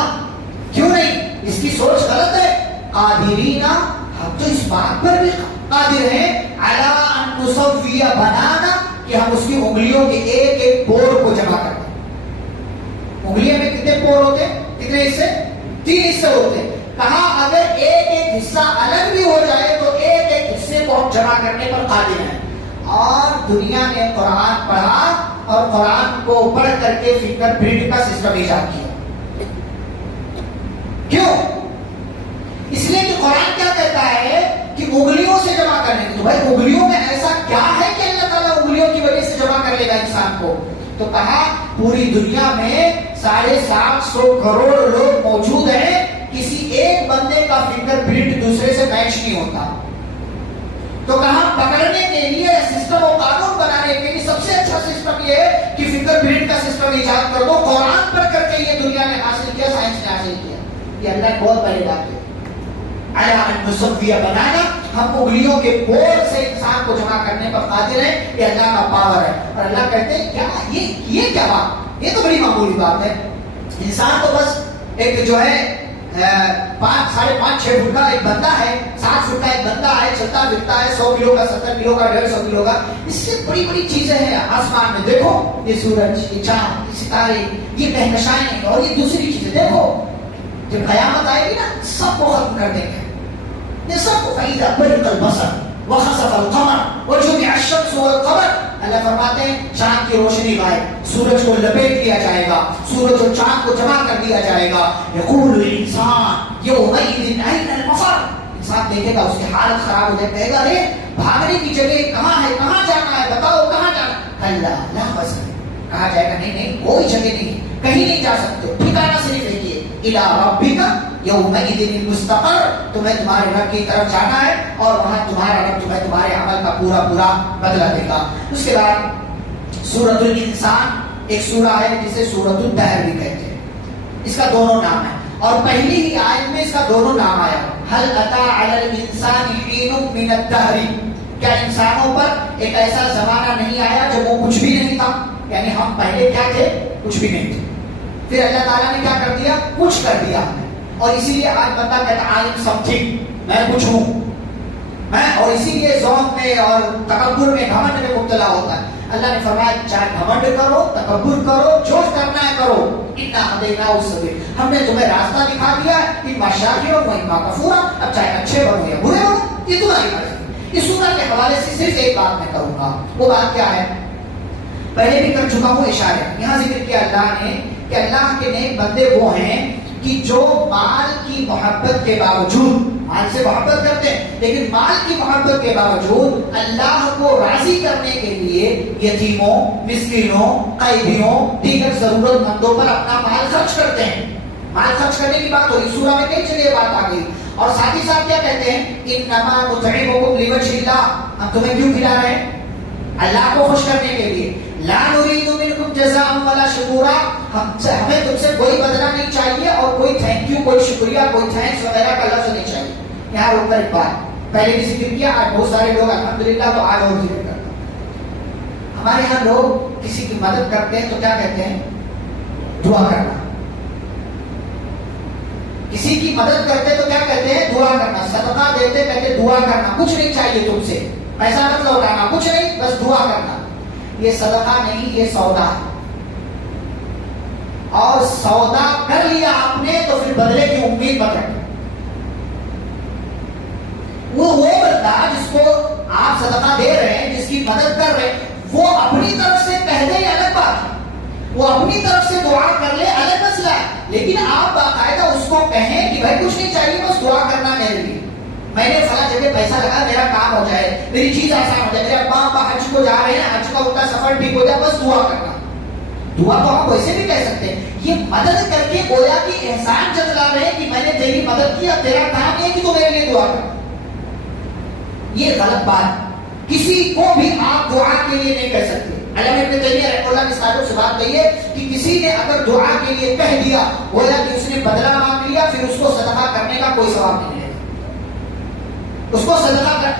قادرینا، ہم تو اس بات پر بھی قادر ہیں علی ان نسوی بنانا کہ ہم اس کی انگلیوں کے ایک ایک پور کو جمع کر دیں. انگلیوں میں کتنے پور ہوتے ہیں؟ کتنے حصے؟ 3 حصے ہوتے ہیں. کہا اگر ایک ایک حصہ الگ بھی ہو جائے تو ایک ایک حصے کو ہم جمع کرنے پر قادر ہیں. اور دنیا نے قرآن پڑھا اور قرآن کو پڑھ کر کے فنگر پرنٹ کا سسٹم ایجاد کیا. کیوں؟ اس لیے کہ قرآن کیا کہتا ہے کہ انگلیوں سے جمع کرنے کی. تو بھائی انگلیوں میں ایسا کیا ہے کہ اللہ تعالیٰ انگلیوں کی وجہ سے جمع کر لے گا انسان کو؟ تو کہا پوری دنیا میں 750 کروڑ لوگ موجود ہیں، کسی ایک بندے کا فنگر پرنٹ دوسرے سے میچ نہیں ہوتا. تو کہا پکڑنے کے لیے سسٹم و قانون بنانے کے لیے سب سے اچھا سسٹم یہ ہے کہ فنگر پرنٹ کا سسٹم ایجاد کر دو. قرآن پڑھ کر کے یہ دنیا نے حاصل کیا، سائنس نے حاصل کیا. یہ اللہ نے بہت بڑی بات ہے. علی ان نسوی بنانا، ہم انگلیوں کے پور سے انسان کو جمع کرنے پر قادر ہیں. یہ اللہ کا پاور ہے. اور اللہ کہتے ہیں کیا یہ کیا بات؟ یہ تو بڑی معمولی بات ہے. انسان تو بس ایک جو ہے 5.5-6 فٹ کا ایک بندہ ہے، 7 فٹ کا ایک بندہ ہے، چلتا پھرتا ہے، 100 کلو کا، 70 کلو کا، 150 کلو کا. اس سے بڑی بڑی چیزیں ہیں آسمان میں. دیکھو یہ سورج، یہ چاند، یہ ستارے، یہ کہکشائیں اور یہ دوسری چیزیں. دیکھو جب قیامت آئے گی نا سب کو ختم کر دیں گے. یہ سب کو فَإِذَا بَرِقَ الْبَصَرُ وَخَسَفَ الْقَمَرُ وَجُمِعَ الشَّمْسُ وَالْقَمَرُ. اللہ فرماتے ہیں چاند کی روشنی غائب، سورج کو لپیٹ لیا جائے گا، سورج اور چاند کو جمع کر دیا جائے گا. يَقُولُ الْإِنسَانُ يَوْمَئِذٍ أَيْنَ الْمَفَرُ. انسان دیکھے گا اس کی حالت خراب ہو جائے، کہے گا ارے بھاگنے کی جگہ کہاں ہے، کہاں جانا ہے، بتاؤ کہاں جانا. کَلَّا لَا وَزْرَ. کہا جائے گا نہیں کوئی جگہ نہیں، کہیں نہیں جا سکتے، ٹھکانہ صرف ایک ہے. إِلَىٰ رَبِّكَ يَوْمَئِذٍ الْمُسْتَقَرُّ. تمہیں تمہارے رب کی طرف جانا ہے اور وہاں تمہارا رب تمہیں تمہارے عمل کا پورا بدلہ دے گا. اس کے بعد سورۃ الانسان ایک سورہ ہے جسے سورۃ الدہر بھی کہتے ہیں. اس کا دونوں نام ہے اور پہلی ہی آیت میں اس کا دونوں نام آیا. هل أتى على الإنسان حين من الدهر. کیا انسانوں پر ایک ایسا زمانہ نہیں آیا جب وہ کچھ بھی نہیں تھا؟ یعنی ہم پہلے کیا تھے؟ کچھ بھی نہیں تھے. پھر اللہ تعالیٰ نے کیا کر دیا؟ کچھ کر دیا. اور اسی لیے آج بندہ کہتا ہے I'm something، میں کچھ ہوں میں، اور اسی لیے ذوق میں اور تکبر میں، گھمنڈ میں مبتلا ہوتا ہے. اللہ نے فرمایا چاہے گھمنڈ کرو، تکبر کرو، جو کرنا ہے کرو. اِنَّا هَدَيْنَاهُ السَّبِيلَ. ہم نے تمہیں راستہ دکھا دیا ہے، اِمَّا شَاكِرًا وَإِمَّا كَفُورًا. اب چاہے اچھے بنو یا برے بنو، یہ تمہاری مرضی. اس سورہ کے حوالے سے صرف ایک بات میں کروں گا. وہ بات کیا ہے؟ پہلے بھی کر چکا ہوں اشارے. یہاں ذکر کیا اللہ نے کہ اللہ کے نیک بندے وہ ہیں کہ جو مال کی محبت کے باوجود، مال سے محبت کرتے ہیں لیکن مال کی محبت کے باوجود اللہ کو راضی کرنے کے لیے یتیموں، مسکینوں، قیدیوں، دیگر ضرورت مندوں پر اپنا مال خرچ کرتے ہیں. مال خرچ کرنے کی بات ہوئی، سورہ میں کئی جگہ بات آ گئی. اور ساتھ ہی ساتھ کیا کہتے ہیں؟ انما نطعمکم لوجہ اللہ. ہم تمہیں کیوں کھلا رہے ہیں؟ اللہ کو خوش کرنے کے لیے. لا نريد منكم جزاء ولا شکورا. ہمیں تم سے کوئی بدلہ نہیں چاہیے اور کوئی تھینک یو، کوئی شکریہ، کوئی تھینکس وغیرہ کا لفظ نہیں چاہیے. یہاں روک کر ایک بات پہلے بھی ذکر کیا، آج بہت سارے لوگ الحمدللہ تو آج اور ذکر کرتے ہیں. ہمارے یہاں لوگ کسی کی مدد کرتے ہیں تو کیا کہتے ہیں؟ دعا کرنا. کسی کی مدد کرتے تو کیا کہتے ہیں؟ دعا کرنا. صدقہ دیتے کہتے دعا کرنا. کچھ نہیں چاہیے تم سے، پیسہ مت لوٹانا، کچھ نہیں، بس دعا کرنا. یہ صدقہ نہیں، یہ سودا ہے. اور سودا کر لیا آپ نے تو پھر بدلے کی امید مت رکھیں. وہ بندہ جس کو آپ صدقہ دے رہے ہیں، جس کی مدد کر رہے ہیں، وہ اپنی طرف سے کہہ دے الگ بات ہے، وہ اپنی طرف سے دعا کر لے الگ مسئلہ ہے. لیکن آپ باقاعدہ اس کو کہیں کہ بھائی کچھ نہیں چاہیے، بس دعا کرنا میرے لیے، میں نے فلاں جگہ پیسہ لگا، میرا کام ہو جائے، میری چیز آسان ہو جائے، میرے ابا حج کو جا رہے ہیں، حج کا ان کا سفر ٹھیک ہو جائے، بس دعا کرنا. دعا تو آپ ویسے بھی کہہ سکتے ہیں. یہ مدد کر کے گویا کہ احسان جتلا رہے ہیں کہ میں نے تیری مدد کی، اب تیرا کام ہے کہ تو میرے لیے دعا کر. یہ غلط بات. کسی کو بھی آپ دعا کے لیے نہیں کہہ سکتے. علامہ ابن تیمیہ رحمہ اللہ نے صاحب سے بات کہی ہے کہ کسی نے اگر دعا کے لیے کہہ دیا، گویا کہ اس نے بدلہ مانگ لیا، پھر اس کو صدقہ کرنے کا کوئی ثواب نہیں ہے. اس کو صدقہ کر.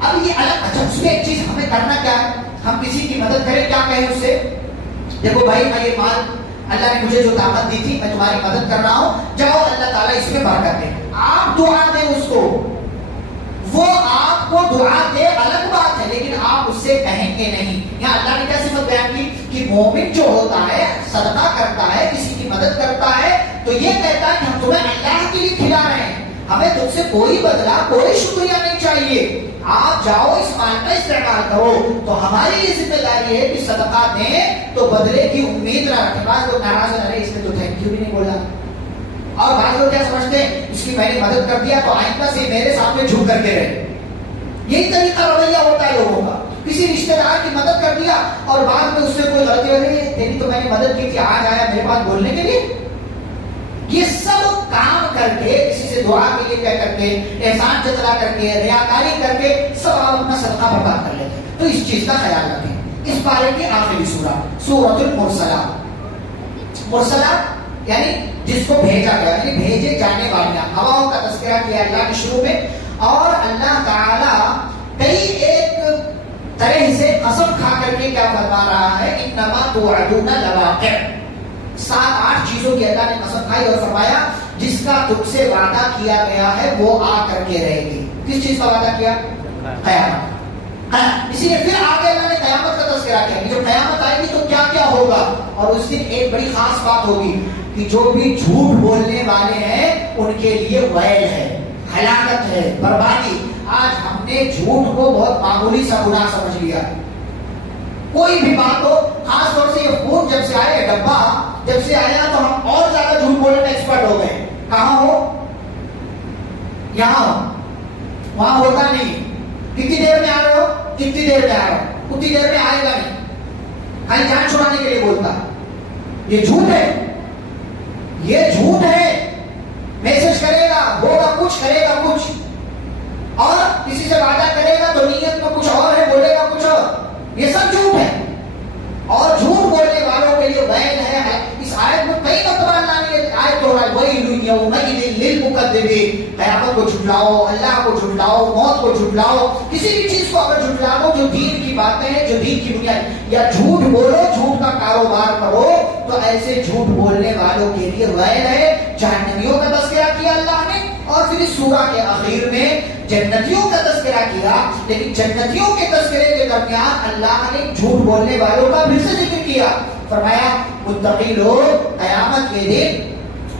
اب یہ الگ. اچھا اس میں ایک چیز ہمیں کرنا کیا ہے؟ ہم کسی کی مدد کریں، کیا کہیں اس سے؟ دیکھو بھائی میں یہ مال اللہ نے مجھے جو طاقت دی تھی، میں تمہاری مدد کر رہا ہوں، جاؤ اللہ تعالیٰ اس میں برکت دے. آپ دعا دیں اس کو، وہ آپ کو دعا دے الگ بات ہے، لیکن آپ اس سے کہیں گے نہیں۔ یہاں اللہ نے کیا صفت بیان کی کہ مومن جو ہوتا ہے صدقہ کرتا ہے، کسی کی مدد کرتا ہے، تو یہ کہتا ہے کہ ہم تمہیں اللہ کے لیے کھلا رہے ہیں، ہمیں تم سے کوئی بدلہ کوئی شکریہ نہیں چاہیے، آپ جاؤ اس مال کا استعمال کرو۔ تو ہماری یہ ذمہ داری ہے کہ صدقہ دیں تو بدلے کی امید نہ رکھیں۔ بعض لوگ ناراض ہو رہے، اس نے تو تھینک یو بھی نہیں بولا، اور بعض لوگ کیا سمجھتے ہیں اس کی میں نے مدد کر دیا تو آئندہ سے میرے سامنے جھک کر کے رہے۔ یہی طریقہ رویہ ہوتا ہے لوگوں کا، کسی رشتے دار کی مدد کر دیا اور بعد میں اس سے کوئی غلطی ہو رہی ہے، تیری تو میں نے مدد کی تھی، آج آیا میرے پاس بولنے کے لیے۔ یہ سب کام کر کے، کسی سے دعا کے لیے کہہ کر کے، احسان جتلا کر کے، ریاکاری کر کے سب آپ اپنا صدقہ برباد کر لیتے ہیں۔ تو اس چیز کا خیال رکھیں۔ اس بارے کی آخری سورہ سورۃ المرسلات، مرسلات یعنی جس کو بھیجا گیا، یعنی بھیجے جانے والیاں، ہواؤں کا تذکرہ کیا اللہ نے شروع میں، اور اللہ تعالی کئی ایک طرح سے قسم کھا کر کے کیا فرما رہا ہے، انما توعدون لواقع، 7-8 چیزوں کی اللہ نے قسم کھائی اور فرمایا جس کا تم سے وعدہ کیا گیا ہے وہ آ کر کے رہے گی۔ کس چیز کا وعدہ کیا؟ قیامت۔ اسی لیے پھر آگے اللہ نے قیامت کا تذکرہ کیا کہ جب قیامت آئے گی تو کیا کیا ہوگا، اور اس دن ایک بڑی خاص بات ہوگی کہ جو بھی جھوٹ بولنے والے ہیں ان کے لیے ویل ہے، ہلاکت ہے، بربادی۔ آج ہم نے جھوٹ کو بہت معمولی سا گناہ سمجھ لیا، کوئی بھی بات ہو، خاص طور سے یہ فون جب سے آئے، ڈبہ جب سے آیا تو ہم اور زیادہ جھوٹ بولنے میں ایکسپرٹ ہو گئے۔ کہاں ہو؟ یہاں ہو، وہاں ہوتا نہیں۔ کتنی دیر میں آ رہے ہو؟ کتنی دیر میں آ رہے ہو؟ اتنی دیر میں آئے گا نہیں، خالی جان چھڑانے کے لیے بولتا۔ یہ جھوٹ ہے، یہ جھوٹ ہے۔ میسج کرے گا، ہوگا کچھ، کرے گا کچھ، اور کسی سے وعدہ کرے گا تو نیت میں کچھ اور ہے، بولے گا کچھ اور۔ یہ سب جھوٹ ہے، اور جھوٹ بولنے والوں کے لیے ویل ہے۔ اس آیت میں کئی مرتبہ اللہ نے آیت کو ویل یومئذ للمکذبین، قیامت کو جھٹلاؤ، اللہ کو جھٹلاؤ، موت کو جھٹلاؤ، کسی بھی چیز کو اگر جھٹلاؤ جو دین کی باتیں ہیں، جو دین کی بنیاد، یا جھوٹ بولو، جھوٹ کا کاروبار کرو، تو ایسے جھوٹ بولنے والوں کے لیے ویل ہے۔ جہنمیوں کا تذکرہ کیا اللہ نے، اور پھر اس سورہ کے اخیر میں جنتیوں کا تذکرہ کیا، لیکن جنتیوں کے تذکرے کے درمیان اللہ نے جھوٹ بولنے والوں کا پھر سے ذکر کیا۔ فرمایا متقی لوگ قیامت کے دن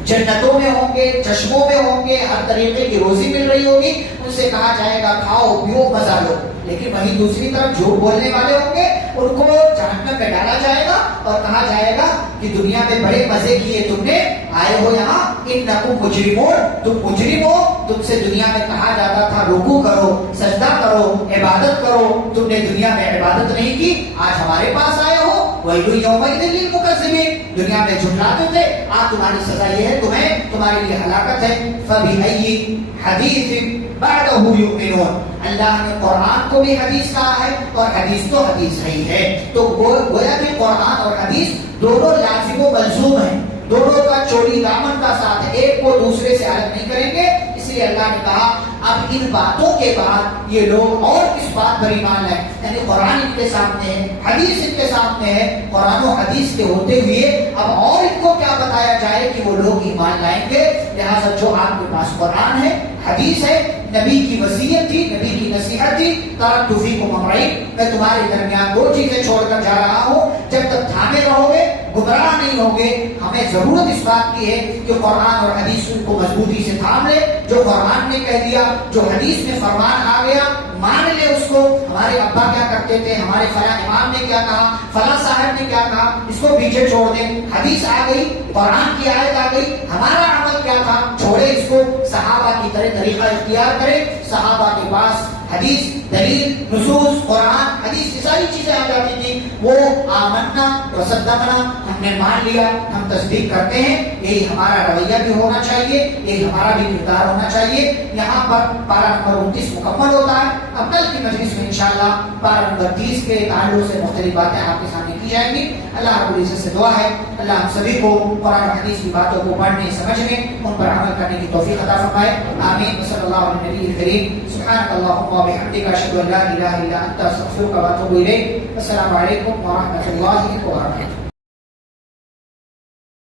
جنتوں میں ہوں گے، چشموں میں ہوں گے، ہر طریقے کی روزی مل رہی ہوگی، ان سے کہا جائے گا کھاؤ پیو مزہ لو، لیکن وہیں دوسری طرف جھوٹ بولنے والے ہوں گے، ان کو جہنم میں ڈالا جائے گا اور کہا جائے گا کہ دنیا میں بڑے مزے کیے تم نے، آئے ہو یہاں انکم مجرمون، تم مجرم ہو، تم سے دنیا میں کہا جاتا تھا رکوع کرو، سجدہ کرو، عبادت کرو، تم نے دنیا میں عبادت نہیں کی، آج ہمارے پاس آئے ہو۔ ویل یومئذ للمکذبین، دنیا میں جھٹلاتے تھے، آج تمہاری سزا یہ ہے، تمہیں تمہارے لیے ہلاکت ہے۔ فبأی حدیث بعدہ یؤمنون، اللہ نے قرآن کو بھی حدیث کہا ہے، اور حدیث تو حدیث ہی ہے، تو گویا کہ قرآن اور حدیث دونوں لازم و ملزوم ہیں، دونوں کا چوری دامن کا ساتھ ہے، ایک کو دوسرے سے الگ نہیں کریں گے۔ اس لیے اللہ نے کہا اب ان باتوں کے بعد یہ لوگ اور کس بات پر ایمان لائیں، یعنی قرآن ان کے سامنے ہے، حدیث ان کے سامنے ہے، قرآن و حدیث کے ہوتے ہوئے اب اور ان کو کیا بتایا جائے کہ وہ لوگ ایمان لائیں گے۔ لہٰذا جو آپ کے پاس قرآن ہے، حدیث ہے، نبی کی وصیت تھی، نبی کی نصیحت تھی، ترکت فیکم امرین، میں تمہارے درمیان 2 چیزیں چھوڑ کر جا رہا ہوں، جب تک تھامے رہو گے، گمراہ نہیں ہوگے۔ ہمیں ضرورت اس بات کی ہے کہ قرآن اور حدیث کو مضبوطی سے تھام لے، جو قرآن نے کہہ دیا، جو حدیث میں فرمان آ گیا، مان لے اس کو۔ ہمارے ابا کیا کرتے تھے، ہمارے فلاں امام نے کیا کہا، فلاں صاحب نے کیا کہا، اس کو پیچھے چھوڑ دیں۔ حدیث آ گئی، قرآن کی آیت آ گئی، ہمارا عمل کیا تھا، چھوڑے اس کو، صحابہ کی طرح طریقہ اختیار کرے۔ صحابہ کے پاس حدیث، دلیل، نصوص، قرآن، حدیث، یہ ساری چیزیں آ جاتی تھی، وہ آمنا وصدقنا، ہم نے مان لیا، ہم تصدیق کرتے ہیں۔ یہی ہمارا رویہ بھی ہونا چاہیے، یہی ہمارا بھی کردار ہونا چاہیے۔ یہاں پر پارہ نمبر 29 مکمل ہوتا ہے۔ اب کل کی مجلس میں انشاءاللہ پارہ نمبر 30 کے تعلق سے مختلف باتیں آپ کے سامنے کی جائیں گی۔ اللہ رب العزت سے دعا ہے اللہ ہم سبھی کو قرآن و حدیث کی باتوں کو پڑھنے، سمجھنے، ان پر عمل کرنے کی توفیق عطا فرمائے۔ آمین۔ صلی اللہ علیہ نبی الکریم۔ سبحانک اللہم و بحمدک، اشہد ان لا الہ الا انت، استغفرک و اتوب الیک۔ السلام علیکم ورحمۃ اللہ وبرکاتہ۔